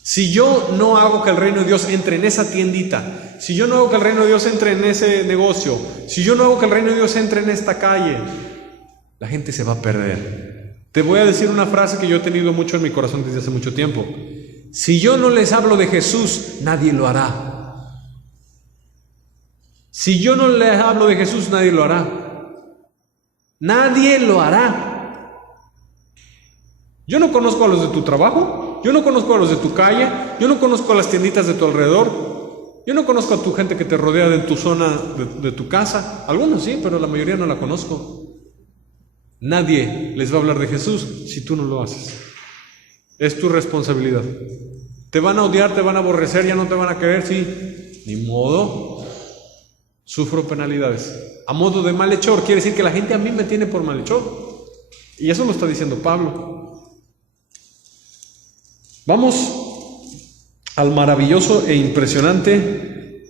Si yo no hago que el reino de Dios entre en esa tiendita, si yo no hago que el reino de Dios entre en ese negocio, si yo no hago que el reino de Dios entre en esta calle, la gente se va a perder. Te voy a decir una frase que yo he tenido mucho en mi corazón desde hace mucho tiempo. Si yo no les hablo de Jesús, nadie lo hará. Si yo no les hablo de Jesús, nadie lo hará. Nadie lo hará. Yo no conozco a los de tu trabajo, yo no conozco a los de tu calle, yo no conozco a las tienditas de tu alrededor, yo no conozco a tu gente que te rodea en tu zona de tu casa. Algunos sí, pero la mayoría no la conozco. Nadie les va a hablar de Jesús si tú no lo haces. Es tu responsabilidad. Te van a odiar, te van a aborrecer, ya no te van a querer, sí. Ni modo. Sufro penalidades. A modo de malhechor, quiere decir que la gente a mí me tiene por malhechor. Y eso lo está diciendo Pablo. Vamos al maravilloso e impresionante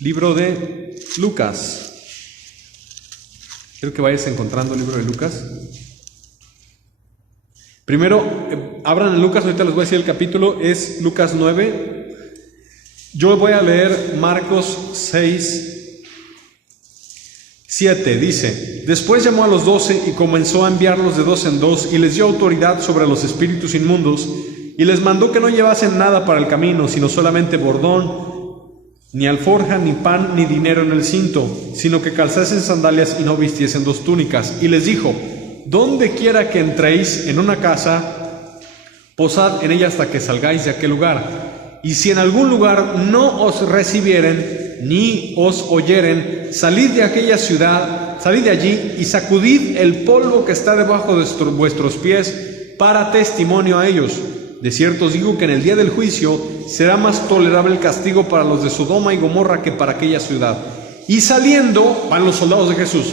libro de Lucas. Quiero que vayas encontrando el libro de Lucas. Primero, abran en Lucas, ahorita les voy a decir el capítulo, es Lucas 9. Yo voy a leer Marcos 6, 7, dice: Después llamó a los 12 y comenzó a enviarlos de 2 en 2 y les dio autoridad sobre los espíritus inmundos y les mandó que no llevasen nada para el camino, sino solamente bordón, ni alforja, ni pan, ni dinero en el cinto, sino que calzasen sandalias y no vistiesen 2 túnicas. Y les dijo: donde quiera que entréis en una casa, posad en ella hasta que salgáis de aquel lugar. Y si en algún lugar no os recibieren, ni os oyeren, salid de aquella ciudad, salid de allí y sacudid el polvo que está debajo de vuestros pies para testimonio a ellos. De cierto os digo que en el día del juicio será más tolerable el castigo para los de Sodoma y Gomorra que para aquella ciudad. Y saliendo, van los soldados de Jesús,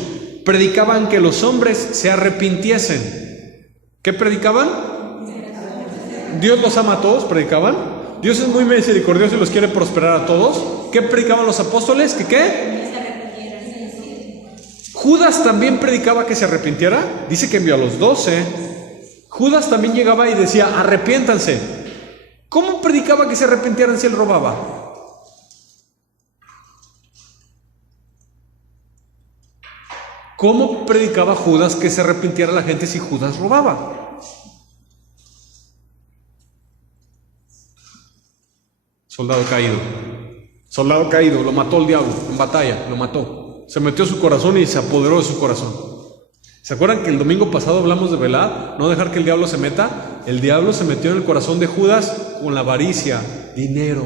predicaban que los hombres se arrepintiesen. ¿Qué predicaban? Dios los ama a todos, predicaban. Dios es muy misericordioso y los quiere prosperar a todos. ¿Qué predicaban los apóstoles? ¿Que qué? Judas también predicaba que se arrepintiera. Dice que envió a los 12. Judas también llegaba y decía: arrepiéntanse. ¿Cómo predicaba que se arrepintieran si él robaba? ¿Cómo predicaba Judas que se arrepintiera la gente si Judas robaba? Soldado caído, lo mató el diablo en batalla, lo mató. Se metió a su corazón y se apoderó de su corazón. ¿Se acuerdan que el domingo pasado hablamos de velar? No dejar que el diablo se meta. El diablo se metió en el corazón de Judas con la avaricia, dinero.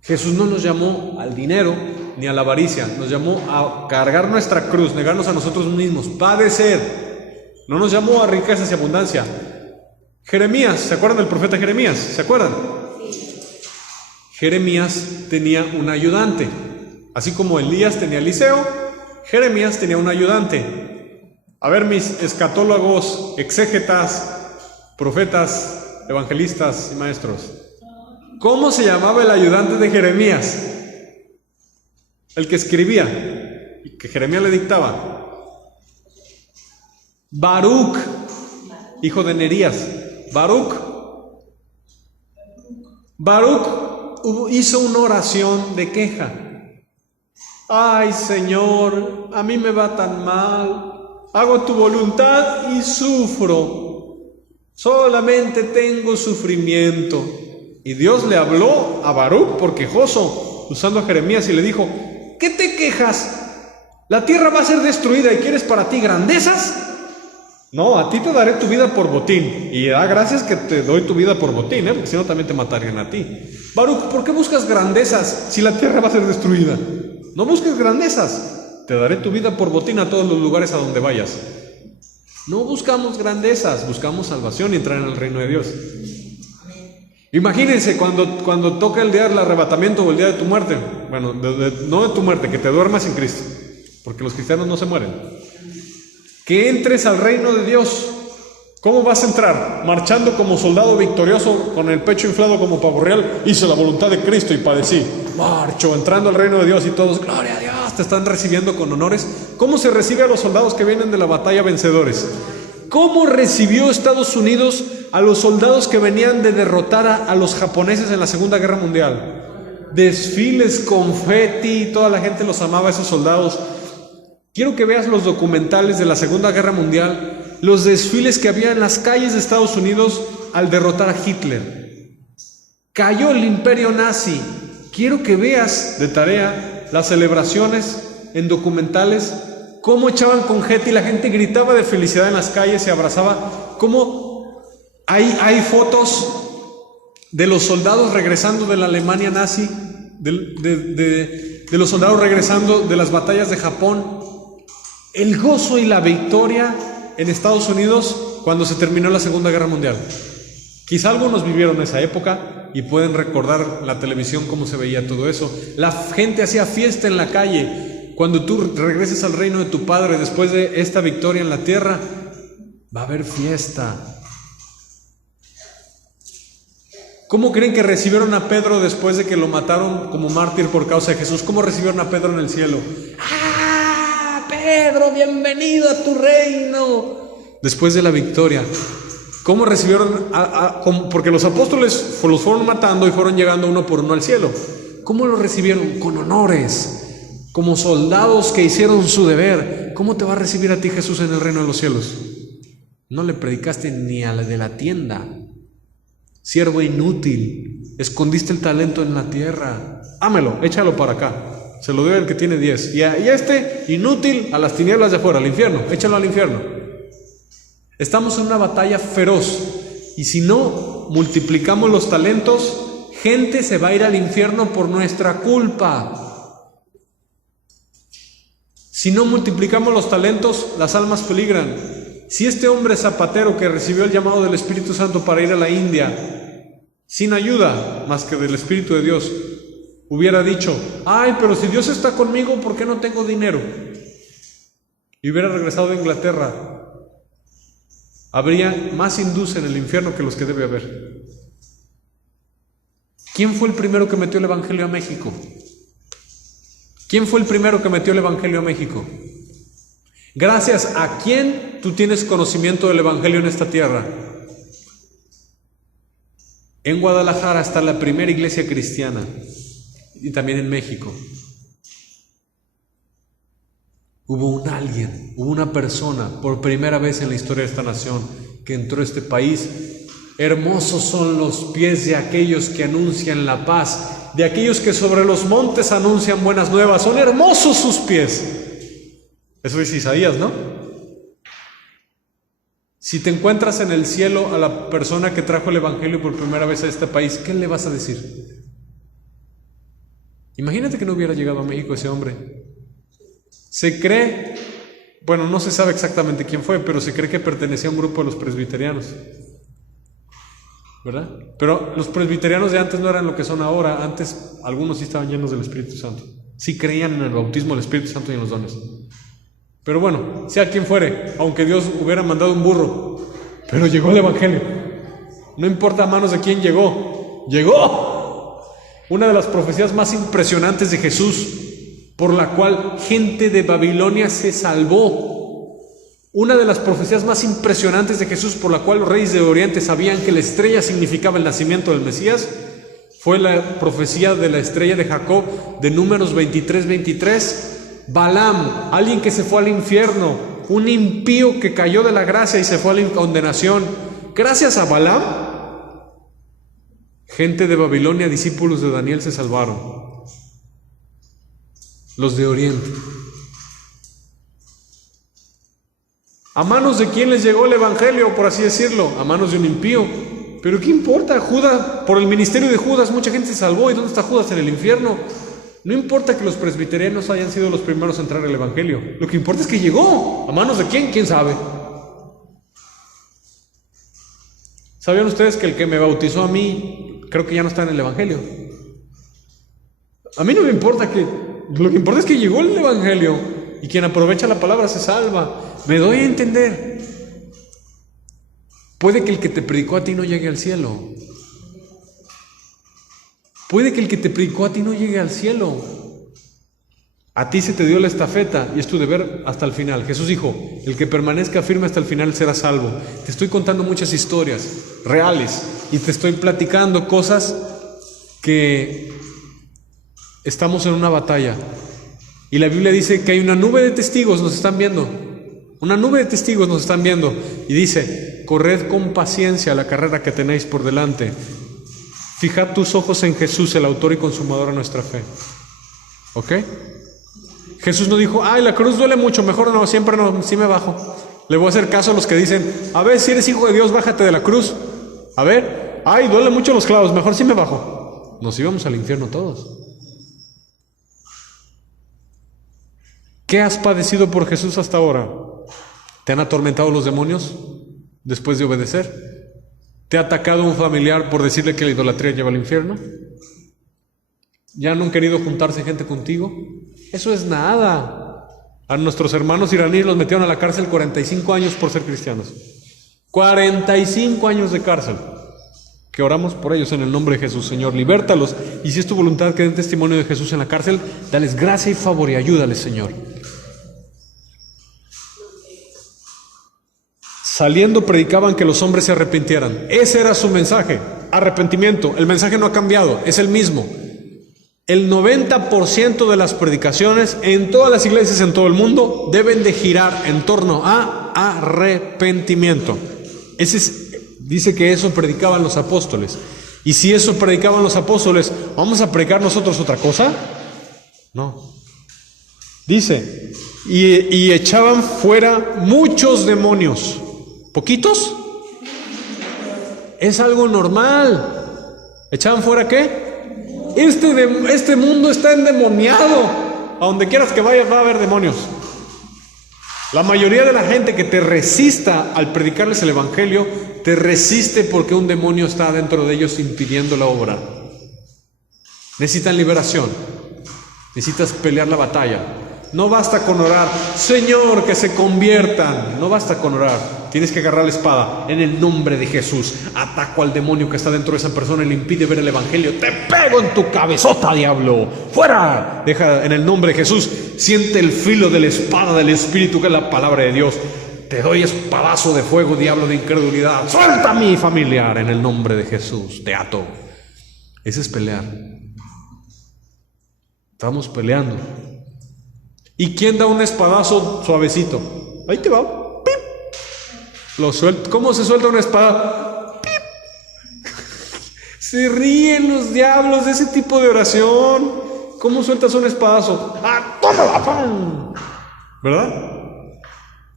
Jesús no nos llamó al dinero ni a la avaricia, nos llamó a cargar nuestra cruz, negarnos a nosotros mismos, padecer. No nos llamó a riquezas y abundancia. Jeremías, ¿se acuerdan del profeta Jeremías? ¿Se acuerdan? Jeremías tenía un ayudante. Así como Elías tenía a Eliseo, Jeremías tenía un ayudante. A ver, mis escatólogos, exégetas, profetas, evangelistas y maestros, ¿cómo se llamaba el ayudante de Jeremías? El que escribía y que Jeremías le dictaba. Baruc, hijo de Nerías. Baruc hizo una oración de queja. Ay, Señor, a mí me va tan mal. Hago tu voluntad y sufro. Solamente tengo sufrimiento. Y Dios le habló a Baruc por quejoso, usando a Jeremías, y le dijo: ¿qué te quejas? ¿La tierra va a ser destruida y quieres para ti grandezas? No, a ti te daré tu vida por botín. Y da gracias que te doy tu vida por botín, porque si no también te matarían a ti. Baruc, ¿por qué buscas grandezas si la tierra va a ser destruida? No busques grandezas. Te daré tu vida por botín a todos los lugares a donde vayas. No buscamos grandezas, buscamos salvación y entrar en el reino de Dios. Imagínense cuando toca el día del arrebatamiento o el día de tu muerte. Bueno, no de tu muerte, que te duermas en Cristo, porque los cristianos no se mueren. Que entres al reino de Dios. ¿Cómo vas a entrar? Marchando como soldado victorioso, con el pecho inflado como pavo real. Hice la voluntad de Cristo y padecí. Marcho, entrando al reino de Dios, y todos, gloria a Dios, te están recibiendo con honores. ¿Cómo se recibe a los soldados que vienen de la batalla vencedores? ¿Cómo recibió Estados Unidos a los soldados que venían de derrotar a los japoneses en la Segunda Guerra Mundial? Desfiles, confeti, toda la gente los amaba a esos soldados. Quiero que veas los documentales de la Segunda Guerra Mundial, los desfiles que había en las calles de Estados Unidos al derrotar a Hitler. Cayó el imperio nazi. Quiero que veas de tarea las celebraciones en documentales, cómo echaban confeti, la gente gritaba de felicidad en las calles, se abrazaba. Cómo hay fotos de los soldados regresando de la Alemania nazi, de los soldados regresando de las batallas de Japón. El gozo y la victoria en Estados Unidos cuando se terminó la Segunda Guerra Mundial. Quizá algunos vivieron esa época y pueden recordar la televisión cómo se veía todo eso. La gente hacía fiesta en la calle. Cuando tú regreses al reino de tu Padre después de esta victoria en la tierra, va a haber fiesta. ¿Cómo creen que recibieron a Pedro después de que lo mataron como mártir por causa de Jesús? ¿Cómo recibieron a Pedro en el cielo? ¡Ah, Pedro, bienvenido a tu reino! Después de la victoria. ¿Cómo recibieron porque los apóstoles los fueron matando y fueron llegando uno por uno al cielo? ¿Cómo lo recibieron? Con honores, como soldados que hicieron su deber. ¿Cómo te va a recibir a ti Jesús en el reino de los cielos? No le predicaste ni a la de la tienda. Siervo inútil, escondiste el talento en la tierra. Ámelo, échalo para acá. Se lo doy al que tiene 10. Y a este inútil, a las tinieblas de afuera, al infierno. Échalo al infierno. Estamos en una batalla feroz. Y si no multiplicamos los talentos, gente se va a ir al infierno por nuestra culpa. Si no multiplicamos los talentos, las almas peligran. Si este hombre zapatero que recibió el llamado del Espíritu Santo para ir a la India, sin ayuda más que del Espíritu de Dios, hubiera dicho: ay, pero si Dios está conmigo, ¿por qué no tengo dinero? Y hubiera regresado a Inglaterra, habría más hindúes en el infierno que los que debe haber. ¿Quién fue el primero que metió el Evangelio a México? ¿Quién fue el primero que metió el Evangelio a México? Gracias a quién tú tienes conocimiento del Evangelio en esta tierra. En Guadalajara está la primera iglesia cristiana, y también en México. Hubo una persona, por primera vez en la historia de esta nación, que entró a este país. Hermosos son los pies de aquellos que anuncian la paz, de aquellos que sobre los montes anuncian buenas nuevas. Son hermosos sus pies. Eso dice Isaías, ¿no? Si te encuentras en el cielo a la persona que trajo el Evangelio por primera vez a este país, ¿qué le vas a decir? Imagínate que no hubiera llegado a México ese hombre. Se cree bueno, no se sabe exactamente quién fue, pero se cree que pertenecía a un grupo de los presbiterianos, ¿verdad? Pero los presbiterianos de antes no eran lo que son ahora. Antes algunos sí estaban llenos del Espíritu Santo, sí creían en el bautismo del Espíritu Santo y en los dones. Pero bueno, sea quien fuere, aunque Dios hubiera mandado un burro, pero llegó el Evangelio. No importa a manos de quién llegó, llegó. Una de las profecías más impresionantes de Jesús, por la cual gente de Babilonia se salvó. Una de las profecías más impresionantes de Jesús, por la cual los reyes de Oriente sabían que la estrella significaba el nacimiento del Mesías, fue la profecía de la estrella de Jacob, de Números 23:23. Balaam, alguien que se fue al infierno, un impío que cayó de la gracia y se fue a la condenación. Gracias a Balaam, gente de Babilonia, discípulos de Daniel, se salvaron. Los de Oriente. ¿A manos de quién les llegó el Evangelio, por así decirlo? A manos de un impío. Pero ¿qué importa? Judas, por el ministerio de Judas mucha gente se salvó. ¿Y dónde está Judas? En el infierno. No importa que los presbiterianos hayan sido los primeros a entrar al Evangelio. Lo que importa es que llegó. ¿A manos de quién? ¿Quién sabe? ¿Sabían ustedes que el que me bautizó a mí, creo que ya no está en el Evangelio? A mí no me importa que... Lo que importa es que llegó el Evangelio. Y quien aprovecha la palabra se salva. Me doy a entender. Puede que el que te predicó a ti no llegue al cielo. Puede que el que te predicó a ti no llegue al cielo. A ti se te dio la estafeta y es tu deber hasta el final. Jesús dijo, el que permanezca firme hasta el final será salvo. Te estoy contando muchas historias reales y te estoy platicando cosas que estamos en una batalla. Y la Biblia dice que hay una nube de testigos, nos están viendo. Una nube de testigos nos están viendo. Y dice, corred con paciencia la carrera que tenéis por delante. Fijad tus ojos en Jesús, el autor y consumador de nuestra fe. ¿Ok? Jesús no dijo, ay, la cruz duele mucho, mejor no, siempre no, sí me bajo. Le voy a hacer caso a los que dicen, a ver, si eres hijo de Dios, bájate de la cruz. A ver, ay, duele mucho los clavos, mejor sí me bajo. Nos íbamos al infierno todos. ¿Qué has padecido por Jesús hasta ahora? ¿Te han atormentado los demonios después de obedecer? ¿Te ha atacado un familiar por decirle que la idolatría lleva al infierno? ¿Ya no han querido juntarse gente contigo? Eso es nada. A nuestros hermanos iraníes los metieron a la cárcel 45 años por ser cristianos. 45 años de cárcel. Que oramos por ellos en el nombre de Jesús. Señor, libértalos. Y si es tu voluntad que den testimonio de Jesús en la cárcel, dales gracia y favor y ayúdales, Señor. Saliendo predicaban que los hombres se arrepintieran. Ese era su mensaje, arrepentimiento. El mensaje no ha cambiado, es el mismo. El 90% de las predicaciones en todas las iglesias en todo el mundo deben de girar en torno a arrepentimiento. Dice que eso predicaban los apóstoles. Y si eso predicaban los apóstoles, ¿vamos a predicar nosotros otra cosa? No. Dice, y echaban fuera muchos demonios. ¿Poquitos? Es algo normal. ¿Echaban fuera qué? Este mundo está endemoniado. A donde quieras que vayas va a haber demonios. La mayoría de la gente que te resista al predicarles el evangelio, te resiste porque un demonio está dentro de ellos impidiendo la obra. Necesitan liberación. Necesitas pelear la batalla. No basta con orar, Señor, que se conviertan. No basta con orar. Tienes que agarrar la espada. En el nombre de Jesús, ataco al demonio que está dentro de esa persona y le impide ver el evangelio. Te pego en tu cabezota, diablo. ¡Fuera! Deja en el nombre de Jesús. Siente el filo de la espada del Espíritu, que es la palabra de Dios. Te doy espadazo de fuego, diablo de incredulidad. Suelta a mi familiar en el nombre de Jesús. Te ato. Ese es pelear. Estamos peleando. ¿Y quién da un espadazo suavecito? Ahí te va. Lo suelta. ¿Cómo se suelta una espada? ¡Pip! Se ríen los diablos de ese tipo de oración. ¿Cómo sueltas un espadazo? ¡Ah, tómala! ¡Pam! ¿Verdad?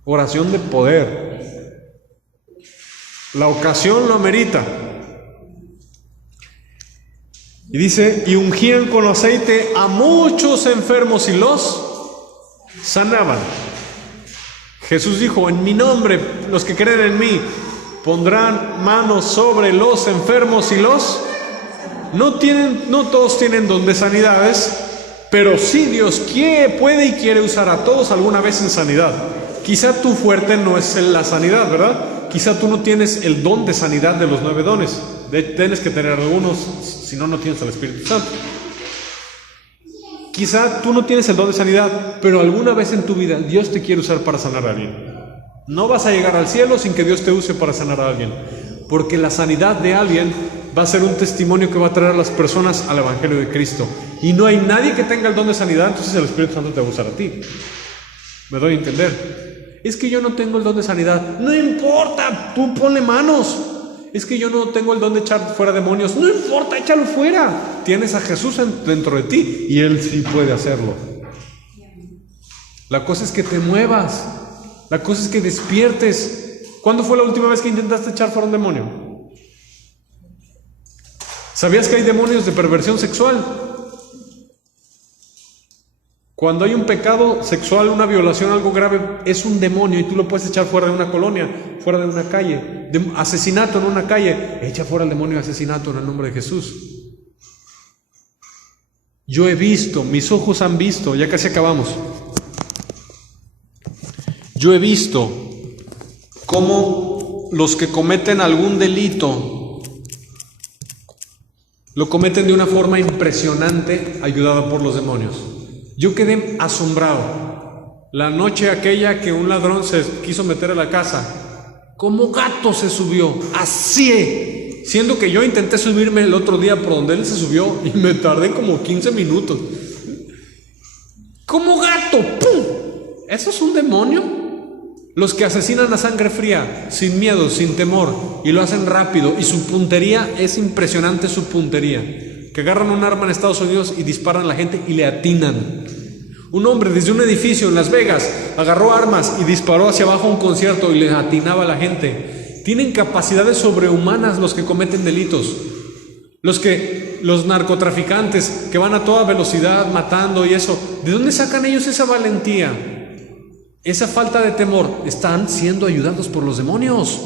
Oración de poder. La ocasión lo amerita. Y dice, y ungían con aceite a muchos enfermos y los sanaban. Jesús dijo, en mi nombre, los que creen en mí, pondrán manos sobre los enfermos y los... No todos tienen don de sanidades, pero sí Dios puede y quiere usar a todos alguna vez en sanidad. Quizá tu fuerte no es la sanidad, ¿verdad? Quizá tú no tienes el don de sanidad de los 9 dones. Tienes que tener algunos, si no, no tienes al Espíritu Santo. Quizá tú no tienes el don de sanidad, pero alguna vez en tu vida Dios te quiere usar para sanar a alguien. No vas a llegar al cielo sin que Dios te use para sanar a alguien, porque la sanidad de alguien va a ser un testimonio que va a traer a las personas al Evangelio de Cristo. Y no hay nadie que tenga el don de sanidad, entonces el Espíritu Santo te va a usar a ti. ¿Me doy a entender? Es que yo no tengo el don de sanidad. No importa, tú ponle manos. Es que yo no tengo el don de echar fuera demonios. No importa, échalo fuera. Tienes a Jesús dentro de ti y Él sí puede hacerlo. La cosa es que te muevas. La cosa es que despiertes. ¿Cuándo fue la última vez que intentaste echar fuera un demonio? ¿Sabías que hay demonios de perversión sexual? Cuando hay un pecado sexual, una violación, algo grave, es un demonio y tú lo puedes echar fuera de una colonia, fuera de una calle. Asesinato en una calle, echa fuera el demonio de asesinato en el nombre de Jesús. Yo he visto, mis ojos han visto, ya casi acabamos. Yo he visto cómo los que cometen algún delito lo cometen de una forma impresionante, ayudado por los demonios. Yo quedé asombrado. La noche aquella que un ladrón se quiso meter a la casa, como gato se subió, así, siendo que yo intenté subirme el otro día por donde él se subió y me tardé como 15 minutos. Como gato, ¡pum! ¿Eso es un demonio? Los que asesinan a sangre fría, sin miedo, sin temor, y lo hacen rápido, y su puntería es impresionante, su puntería. Que agarran un arma en Estados Unidos y disparan a la gente y le atinan. Un hombre desde un edificio en Las Vegas agarró armas y disparó hacia abajo a un concierto y le atinaba a la gente. Tienen capacidades sobrehumanas los que cometen delitos. Los narcotraficantes que van a toda velocidad matando y eso, ¿de dónde sacan ellos esa valentía? Esa falta de temor. Están siendo ayudados por los demonios.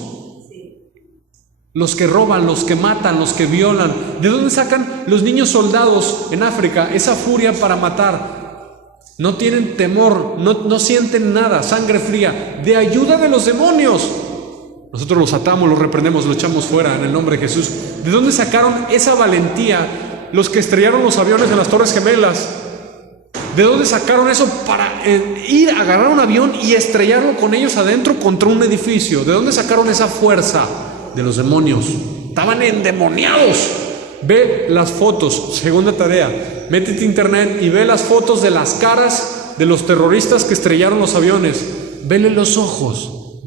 Los que roban, los que matan, los que violan. ¿De dónde sacan los niños soldados en África esa furia para matar? No tienen temor, no sienten nada, sangre fría, de ayuda de los demonios. Nosotros los atamos, los reprendemos, los echamos fuera en el nombre de Jesús. ¿De dónde sacaron esa valentía los que estrellaron los aviones en las Torres Gemelas? ¿De dónde sacaron eso para ir a agarrar un avión y estrellarlo con ellos adentro contra un edificio? ¿De dónde sacaron esa fuerza? De los demonios. Estaban endemoniados. Ve las fotos, segunda tarea, métete a internet y ve las fotos de las caras de los terroristas que estrellaron los aviones. Vele los ojos,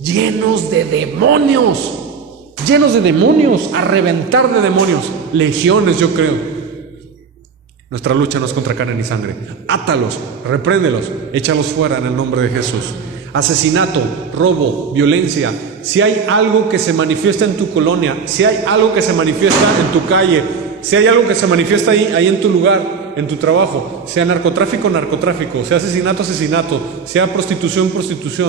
llenos de demonios, a reventar de demonios, legiones yo creo. Nuestra lucha no es contra carne ni sangre. Átalos, repréndelos, échalos fuera en el nombre de Jesús. Asesinato, robo, violencia. Si hay algo que se manifiesta en tu colonia, si hay algo que se manifiesta en tu calle, si hay algo que se manifiesta ahí en tu lugar, en tu trabajo, sea narcotráfico, sea asesinato, sea prostitución,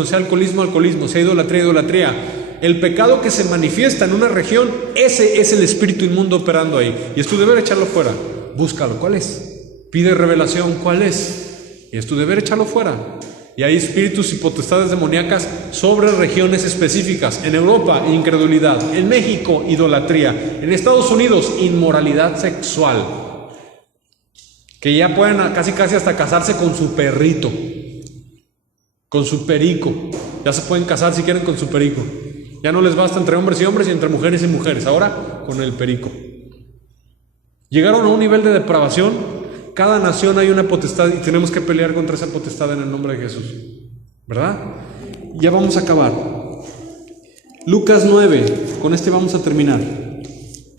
sea alcoholismo, sea idolatría. El pecado que se manifiesta en una región, ese es el espíritu inmundo operando ahí. Y es tu deber echarlo fuera. Búscalo, ¿cuál es? Pide revelación, ¿cuál es? Y es tu deber echarlo fuera. Y hay espíritus y potestades demoníacas sobre regiones específicas. En Europa, incredulidad. En México, idolatría. En Estados Unidos, inmoralidad sexual. Que ya pueden casi hasta casarse con su perrito, con su perico. Ya se pueden casar si quieren con su perico. Ya no les basta entre hombres y hombres y entre mujeres y mujeres. Ahora con el perico. Llegaron a un nivel de depravación. Cada nación hay una potestad y tenemos que pelear contra esa potestad en el nombre de Jesús, ¿verdad? Ya vamos a acabar. Lucas 9, con este vamos a terminar.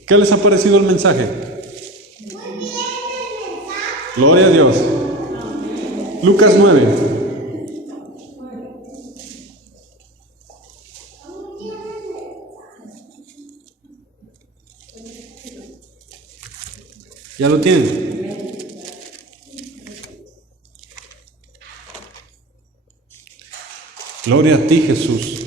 ¿Qué les ha parecido el mensaje? Muy bien el mensaje. Gloria a Dios. Lucas 9. ¿Ya lo tienen? Gloria a ti, Jesús.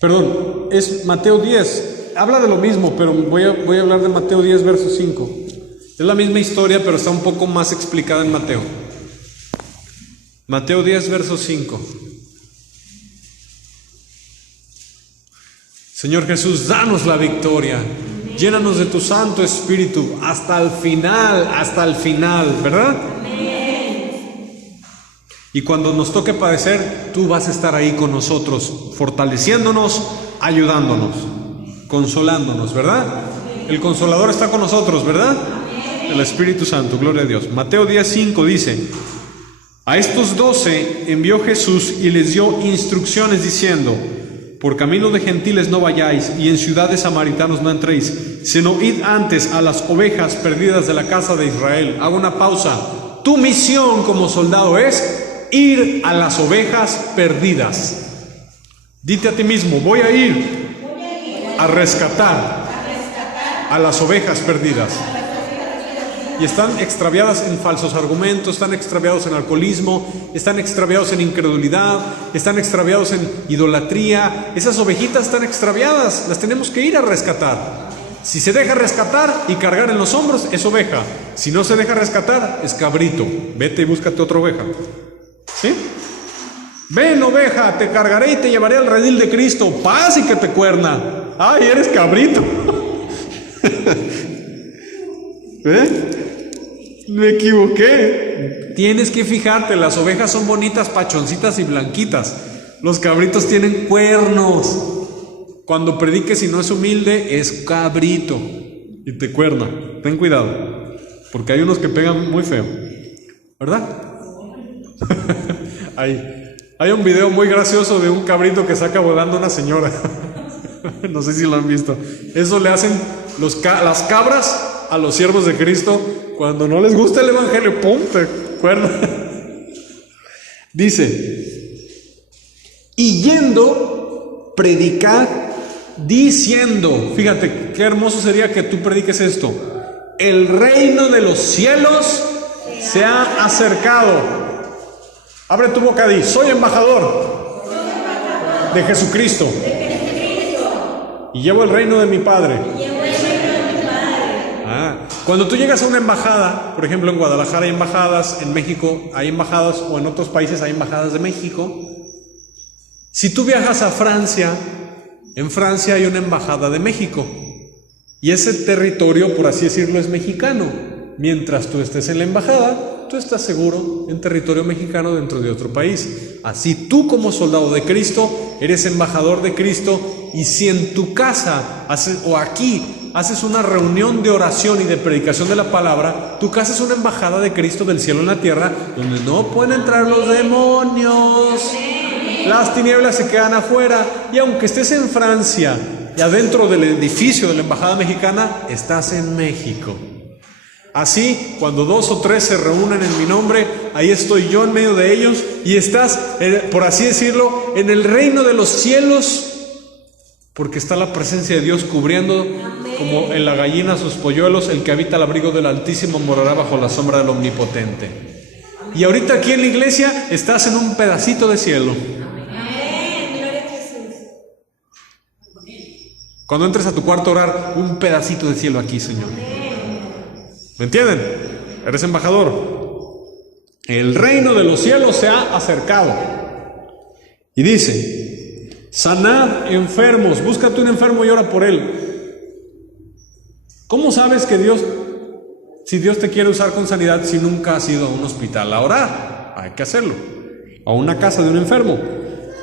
Perdón, es Mateo 10. Habla de lo mismo, pero voy a hablar de Mateo 10, verso 5. Es la misma historia, pero está un poco más explicada en Mateo. Mateo 10, verso 5. Señor Jesús, danos la victoria. Llénanos de tu Santo Espíritu hasta el final, ¿verdad? Y cuando nos toque padecer, tú vas a estar ahí con nosotros, fortaleciéndonos, ayudándonos, consolándonos, ¿verdad? El Consolador está con nosotros, ¿verdad? El Espíritu Santo, gloria a Dios. Mateo 10:5 dice: a estos 12 envió Jesús y les dio instrucciones diciendo: por camino de gentiles no vayáis, y en ciudades samaritanos no entréis, sino id antes a las ovejas perdidas de la casa de Israel. Hago una pausa. Tu misión como soldado es ir a las ovejas perdidas. Dite a ti mismo: voy a ir a rescatar a las ovejas perdidas. Y están extraviadas en falsos argumentos, están extraviados en alcoholismo, están extraviados en incredulidad, están extraviados en idolatría. Esas ovejitas están extraviadas, las tenemos que ir a rescatar. Si se deja rescatar y cargar en los hombros, es oveja. Si no se deja rescatar, es cabrito. Vete y búscate otra oveja. ¿Sí? Ven, oveja, te cargaré y te llevaré al redil de Cristo. Paz y que te cuerna. Ay, eres cabrito. ¿Eh? Me equivoqué. Tienes que fijarte, las ovejas son bonitas, pachoncitas y blanquitas. Los cabritos tienen cuernos. Cuando prediques y no es humilde, es cabrito y te cuerna. Ten cuidado, porque hay unos que pegan muy feo, ¿verdad? Hay un video muy gracioso de un cabrito que saca volando a una señora. No sé si lo han visto. Eso le hacen las cabras a los siervos de Cristo cuando no les gusta el evangelio. ¡Pum! Te cuerda. Dice: y yendo, predicad diciendo. Fíjate qué hermoso sería que tú prediques esto: el reino de los cielos se ha acercado. Abre tu boca y di: soy embajador de Jesucristo y llevo el reino de mi Padre. Cuando tú llegas a una embajada, por ejemplo en Guadalajara hay embajadas, en México hay embajadas, o en otros países hay embajadas de México. Si tú viajas a Francia, en Francia hay una embajada de México y ese territorio, por así decirlo, es mexicano. Mientras tú estés en la embajada, tú estás seguro en territorio mexicano dentro de otro país. Así tú, como soldado de Cristo, eres embajador de Cristo. Y si en tu casa o aquí haces una reunión de oración y de predicación de la palabra, tu casa es una embajada de Cristo del cielo en la tierra, donde no pueden entrar los demonios. Las tinieblas se quedan afuera. Y aunque estés en Francia y adentro del edificio de la embajada mexicana, estás en México. Así, cuando 2 o 3 se reúnen en mi nombre, ahí estoy yo en medio de ellos, y estás, por así decirlo, en el reino de los cielos, porque está la presencia de Dios cubriendo, como en la gallina sus polluelos. El que habita al abrigo del Altísimo morará bajo la sombra del Omnipotente. Y ahorita aquí en la iglesia estás en un pedacito de cielo. Cuando entres a tu cuarto a orar, un pedacito de cielo aquí, Señor. ¿Me entienden? Eres embajador. El reino de los cielos se ha acercado. Y dice: sanad enfermos. Búscate un enfermo y ora por él. ¿Cómo sabes que si Dios te quiere usar con sanidad, si nunca has ido a un hospital a orar? Hay que hacerlo. A una casa de un enfermo.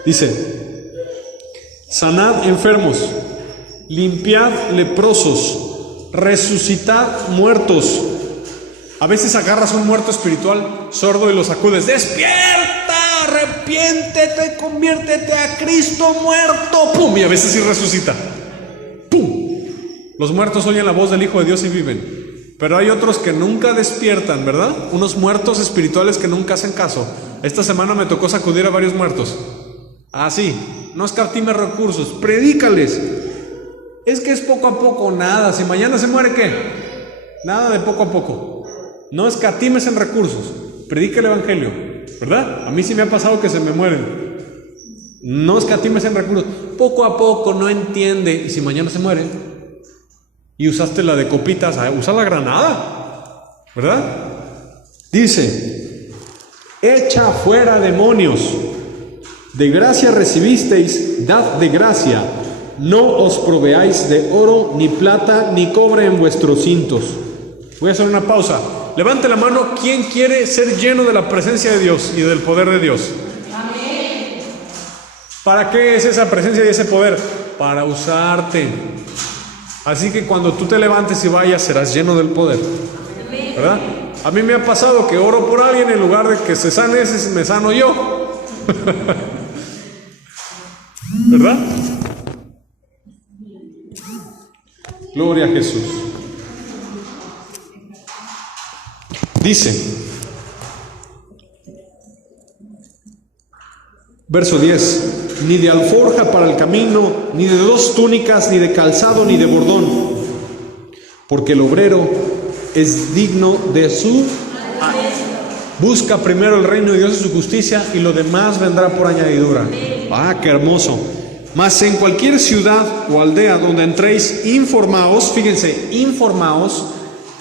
Dice: sanad enfermos, limpiad leprosos, resucitad muertos. A veces agarras a un muerto espiritual sordo y lo sacudes: ¡despierta! ¡Arrepiéntete! ¡Conviértete a Cristo muerto! ¡Pum! Y a veces sí resucita. ¡Pum! Los muertos oyen la voz del Hijo de Dios y viven. Pero hay otros que nunca despiertan, ¿verdad? Unos muertos espirituales que nunca hacen caso. Esta semana me tocó sacudir a varios muertos. Sí, no escatimes recursos, predícales. Es que es poco a poco, nada. Si mañana se muere, ¿qué? Nada de poco a poco. No escatimes en recursos. Predica el evangelio, ¿verdad? A mí sí me ha pasado que se me mueren. No escatimes en recursos. Poco a poco, no entiende. Y si mañana se muere y usaste la de copitas, usa la granada, ¿verdad? Dice: echa fuera demonios. De gracia recibisteis, dad de gracia. No os proveáis de oro, ni plata, ni cobre en vuestros cintos. Voy a hacer una pausa. Levante la mano. ¿Quién quiere ser lleno de la presencia de Dios y del poder de Dios? Amén. ¿Para qué es esa presencia y ese poder? Para usarte. Así que cuando tú te levantes y vayas, serás lleno del poder, ¿verdad? A mí me ha pasado que oro por alguien, en lugar de que se sane ese, me sano yo. ¿Verdad? Gloria a Jesús. Dice, verso 10: ni de alforja para el camino, ni de 2 túnicas, ni de calzado, ni de bordón, porque el obrero es digno de su... Busca primero el reino de Dios y su justicia, y lo demás vendrá por añadidura. Ah, qué hermoso. Mas en cualquier ciudad o aldea donde entréis, informaos, fíjense, informaos,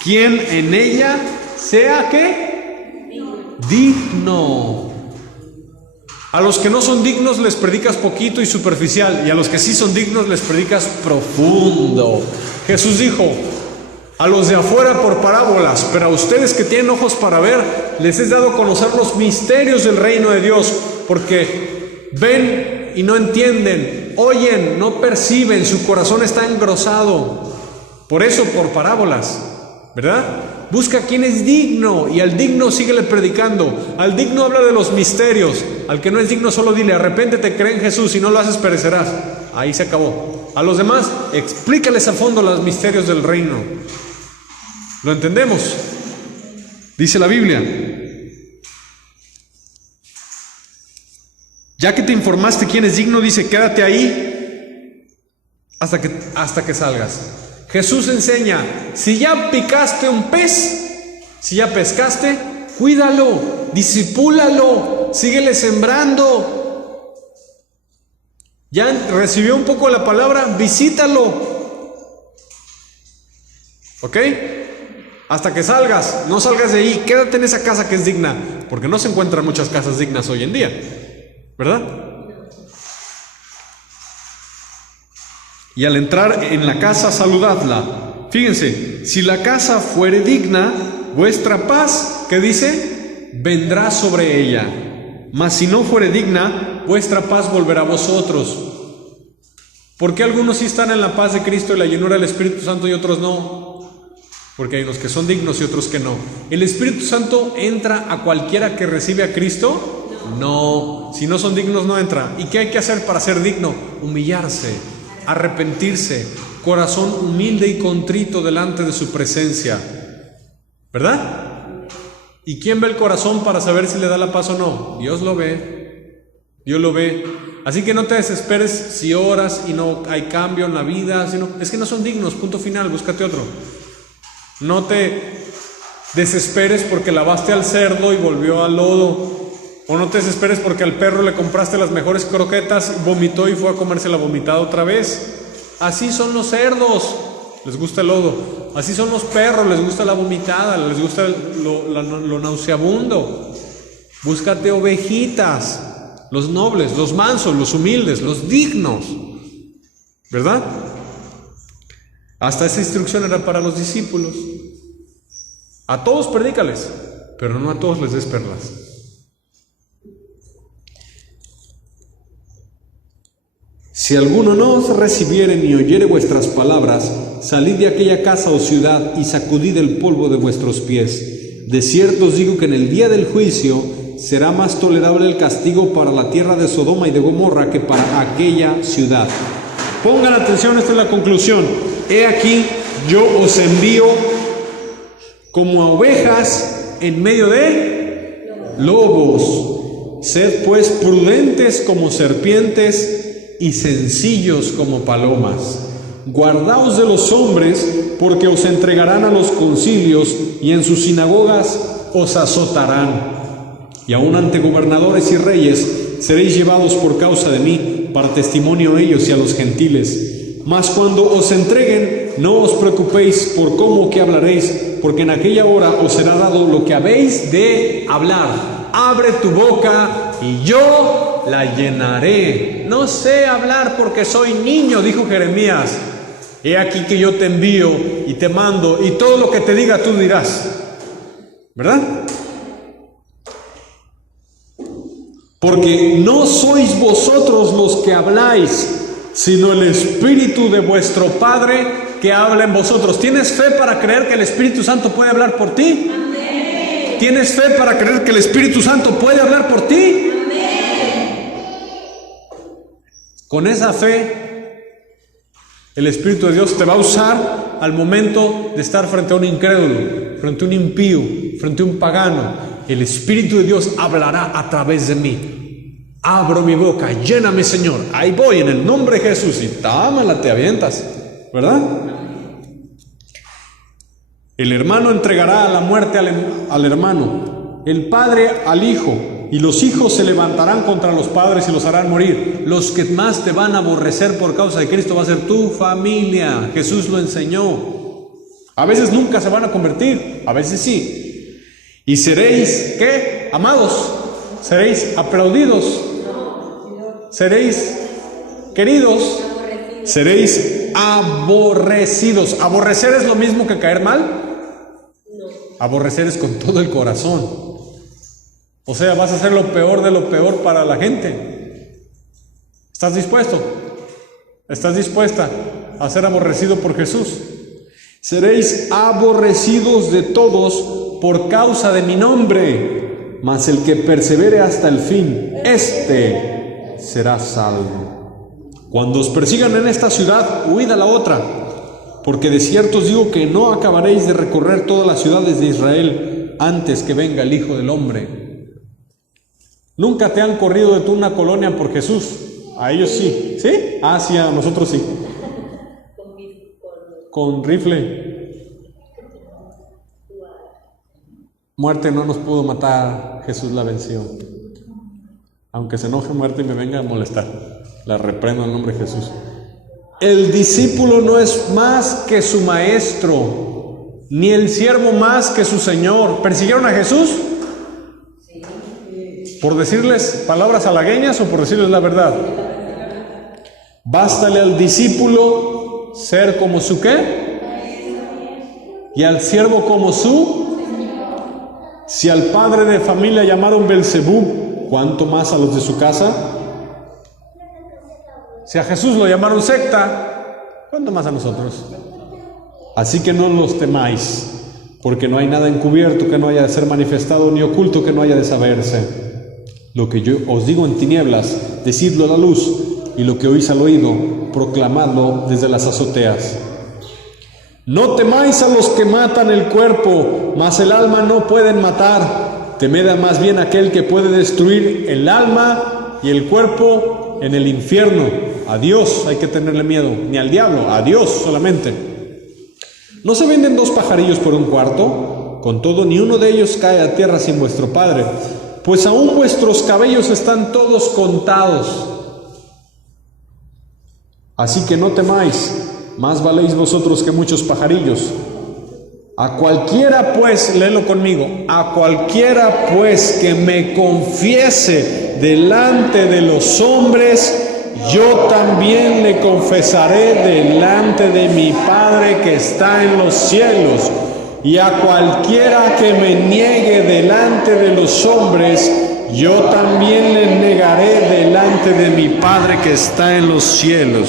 quien en ella sea, ¿qué? Digno. A los que no son dignos les predicas poquito y superficial, y a los que sí son dignos les predicas profundo. Jesús dijo: a los de afuera por parábolas, pero a ustedes que tienen ojos para ver, les es dado conocer los misterios del reino de Dios, porque ven y no entienden, oyen, no perciben, su corazón está engrosado. Por eso, por parábolas, ¿verdad? Busca quien es digno, y al digno síguele predicando. Al digno habla de los misterios. Al que no es digno solo dile: arrepéntete, cree en Jesús, si no lo haces perecerás. Ahí se acabó. A los demás explícales a fondo los misterios del reino. ¿Lo entendemos? Dice la Biblia: ya que te informaste quién es digno, dice, quédate ahí hasta que salgas. Jesús enseña: si ya picaste un pez, si ya pescaste, cuídalo, discipúlalo, síguele sembrando. Ya recibió un poco la palabra, visítalo. ¿Ok? Hasta que salgas, no salgas de ahí, quédate en esa casa que es digna, porque no se encuentran muchas casas dignas hoy en día, ¿verdad? Y al entrar en la casa, saludadla. Fíjense, si la casa fuere digna, vuestra paz, ¿qué dice? Vendrá sobre ella. Mas si no fuere digna, vuestra paz volverá a vosotros. ¿Por qué algunos sí están en la paz de Cristo y la llenura del Espíritu Santo y otros no? Porque hay unos que son dignos y otros que no. ¿El Espíritu Santo entra a cualquiera que recibe a Cristo? No. Si no son dignos, no entra. ¿Y qué hay que hacer para ser digno? Humillarse, arrepentirse, corazón humilde y contrito delante de su presencia, ¿verdad? ¿Y quién ve el corazón para saber si le da la paz o no? Dios lo ve. Dios lo ve. Así que no te desesperes si oras y no hay cambio en la vida, es que no son dignos, punto final, búscate otro. No te desesperes porque lavaste al cerdo y volvió al lodo. O no te desesperes porque al perro le compraste las mejores croquetas, vomitó y fue a comerse la vomitada otra vez. Así son los cerdos, les gusta el lodo. Así son los perros, les gusta la vomitada, les gusta lo nauseabundo. Búscate ovejitas, los nobles, los mansos, los humildes, los dignos, ¿verdad? Hasta esa instrucción era para los discípulos. A todos predícales, pero no a todos les des perlas. Si alguno no os recibiere ni oyere vuestras palabras, salid de aquella casa o ciudad y sacudid el polvo de vuestros pies. De cierto os digo que en el día del juicio será más tolerable el castigo para la tierra de Sodoma y de Gomorra que para aquella ciudad. Pongan atención, esta es la conclusión. He aquí, yo os envío como a ovejas en medio de lobos. Sed pues prudentes como serpientes y sencillos como palomas. Guardaos de los hombres, porque os entregarán a los concilios y en sus sinagogas os azotarán. Y aun ante gobernadores y reyes seréis llevados por causa de mí, para testimonio a ellos y a los gentiles. Mas cuando os entreguen, no os preocupéis por cómo o qué hablaréis, porque en aquella hora os será dado lo que habéis de hablar. Abre tu boca y yo la llenaré. No sé hablar porque soy niño, dijo Jeremías. He aquí que yo te envío y te mando, y todo lo que te diga tú dirás. ¿Verdad? Porque no sois vosotros los que habláis, sino el Espíritu de vuestro Padre que habla en vosotros. ¿Tienes fe para creer que el Espíritu Santo puede hablar por ti? Amén. ¿Tienes fe para creer que el Espíritu Santo puede hablar por ti? Amén. Con esa fe, el Espíritu de Dios te va a usar al momento de estar frente a un incrédulo, frente a un impío, frente a un pagano. El Espíritu de Dios hablará a través de mí. Abro mi boca, lléname, Señor. Ahí voy, en el nombre de Jesús. Y támala, te avientas, ¿verdad? El hermano entregará a la muerte al hermano, el padre al hijo, y los hijos se levantarán contra los padres y los harán morir. Los que más te van a aborrecer por causa de Cristo va a ser tu familia. Jesús lo enseñó. A veces nunca se van a convertir, a veces sí. Y seréis, ¿qué? Amados. Seréis aplaudidos. Seréis queridos. Seréis aborrecidos. ¿Aborrecer es lo mismo que caer mal? Aborrecer es con todo el corazón. O sea, vas a hacer lo peor de lo peor para la gente. ¿Estás dispuesto? ¿Estás dispuesta a ser aborrecido por Jesús? Seréis aborrecidos de todos por causa de mi nombre, mas el que persevere hasta el fin, éste será salvo. Cuando os persigan en esta ciudad, huid a la otra, porque de cierto os digo que no acabaréis de recorrer todas las ciudades de Israel antes que venga el Hijo del Hombre. Nunca te han corrido de una colonia por Jesús. A ellos sí. ¿Sí? Ah, sí, a nosotros sí. Con rifle. Muerte no nos pudo matar, Jesús la venció. Aunque se enoje muerte y me venga a molestar, la reprendo en el nombre de Jesús. El discípulo no es más que su maestro, ni el siervo más que su señor. ¿Persiguieron a Jesús? ¿Por decirles palabras halagüeñas o por decirles la verdad? Bástale al discípulo ser como su ¿qué? Y al siervo como su. Si al padre de familia llamaron Belzebú, ¿cuánto más a los de su casa? Si a Jesús lo llamaron secta, ¿cuánto más a nosotros? Así que no los temáis, porque no hay nada encubierto que no haya de ser manifestado, ni oculto que no haya de saberse. Lo que yo os digo en tinieblas, decidlo a la luz, y lo que oís al oído, proclamadlo desde las azoteas. No temáis a los que matan el cuerpo, mas el alma no pueden matar. Temed más bien aquel que puede destruir el alma y el cuerpo en el infierno. A Dios hay que tenerle miedo, ni al diablo, a Dios solamente. ¿No se venden 2 pajarillos por un cuarto? Con todo, ni uno de ellos cae a tierra sin vuestro Padre, pues aún vuestros cabellos están todos contados. Así que no temáis, más valéis vosotros que muchos pajarillos. A cualquiera pues, léelo conmigo, a cualquiera pues que me confiese delante de los hombres, yo también le confesaré delante de mi Padre que está en los cielos. Y a cualquiera que me niegue delante de los hombres, yo también le negaré delante de mi Padre que está en los cielos.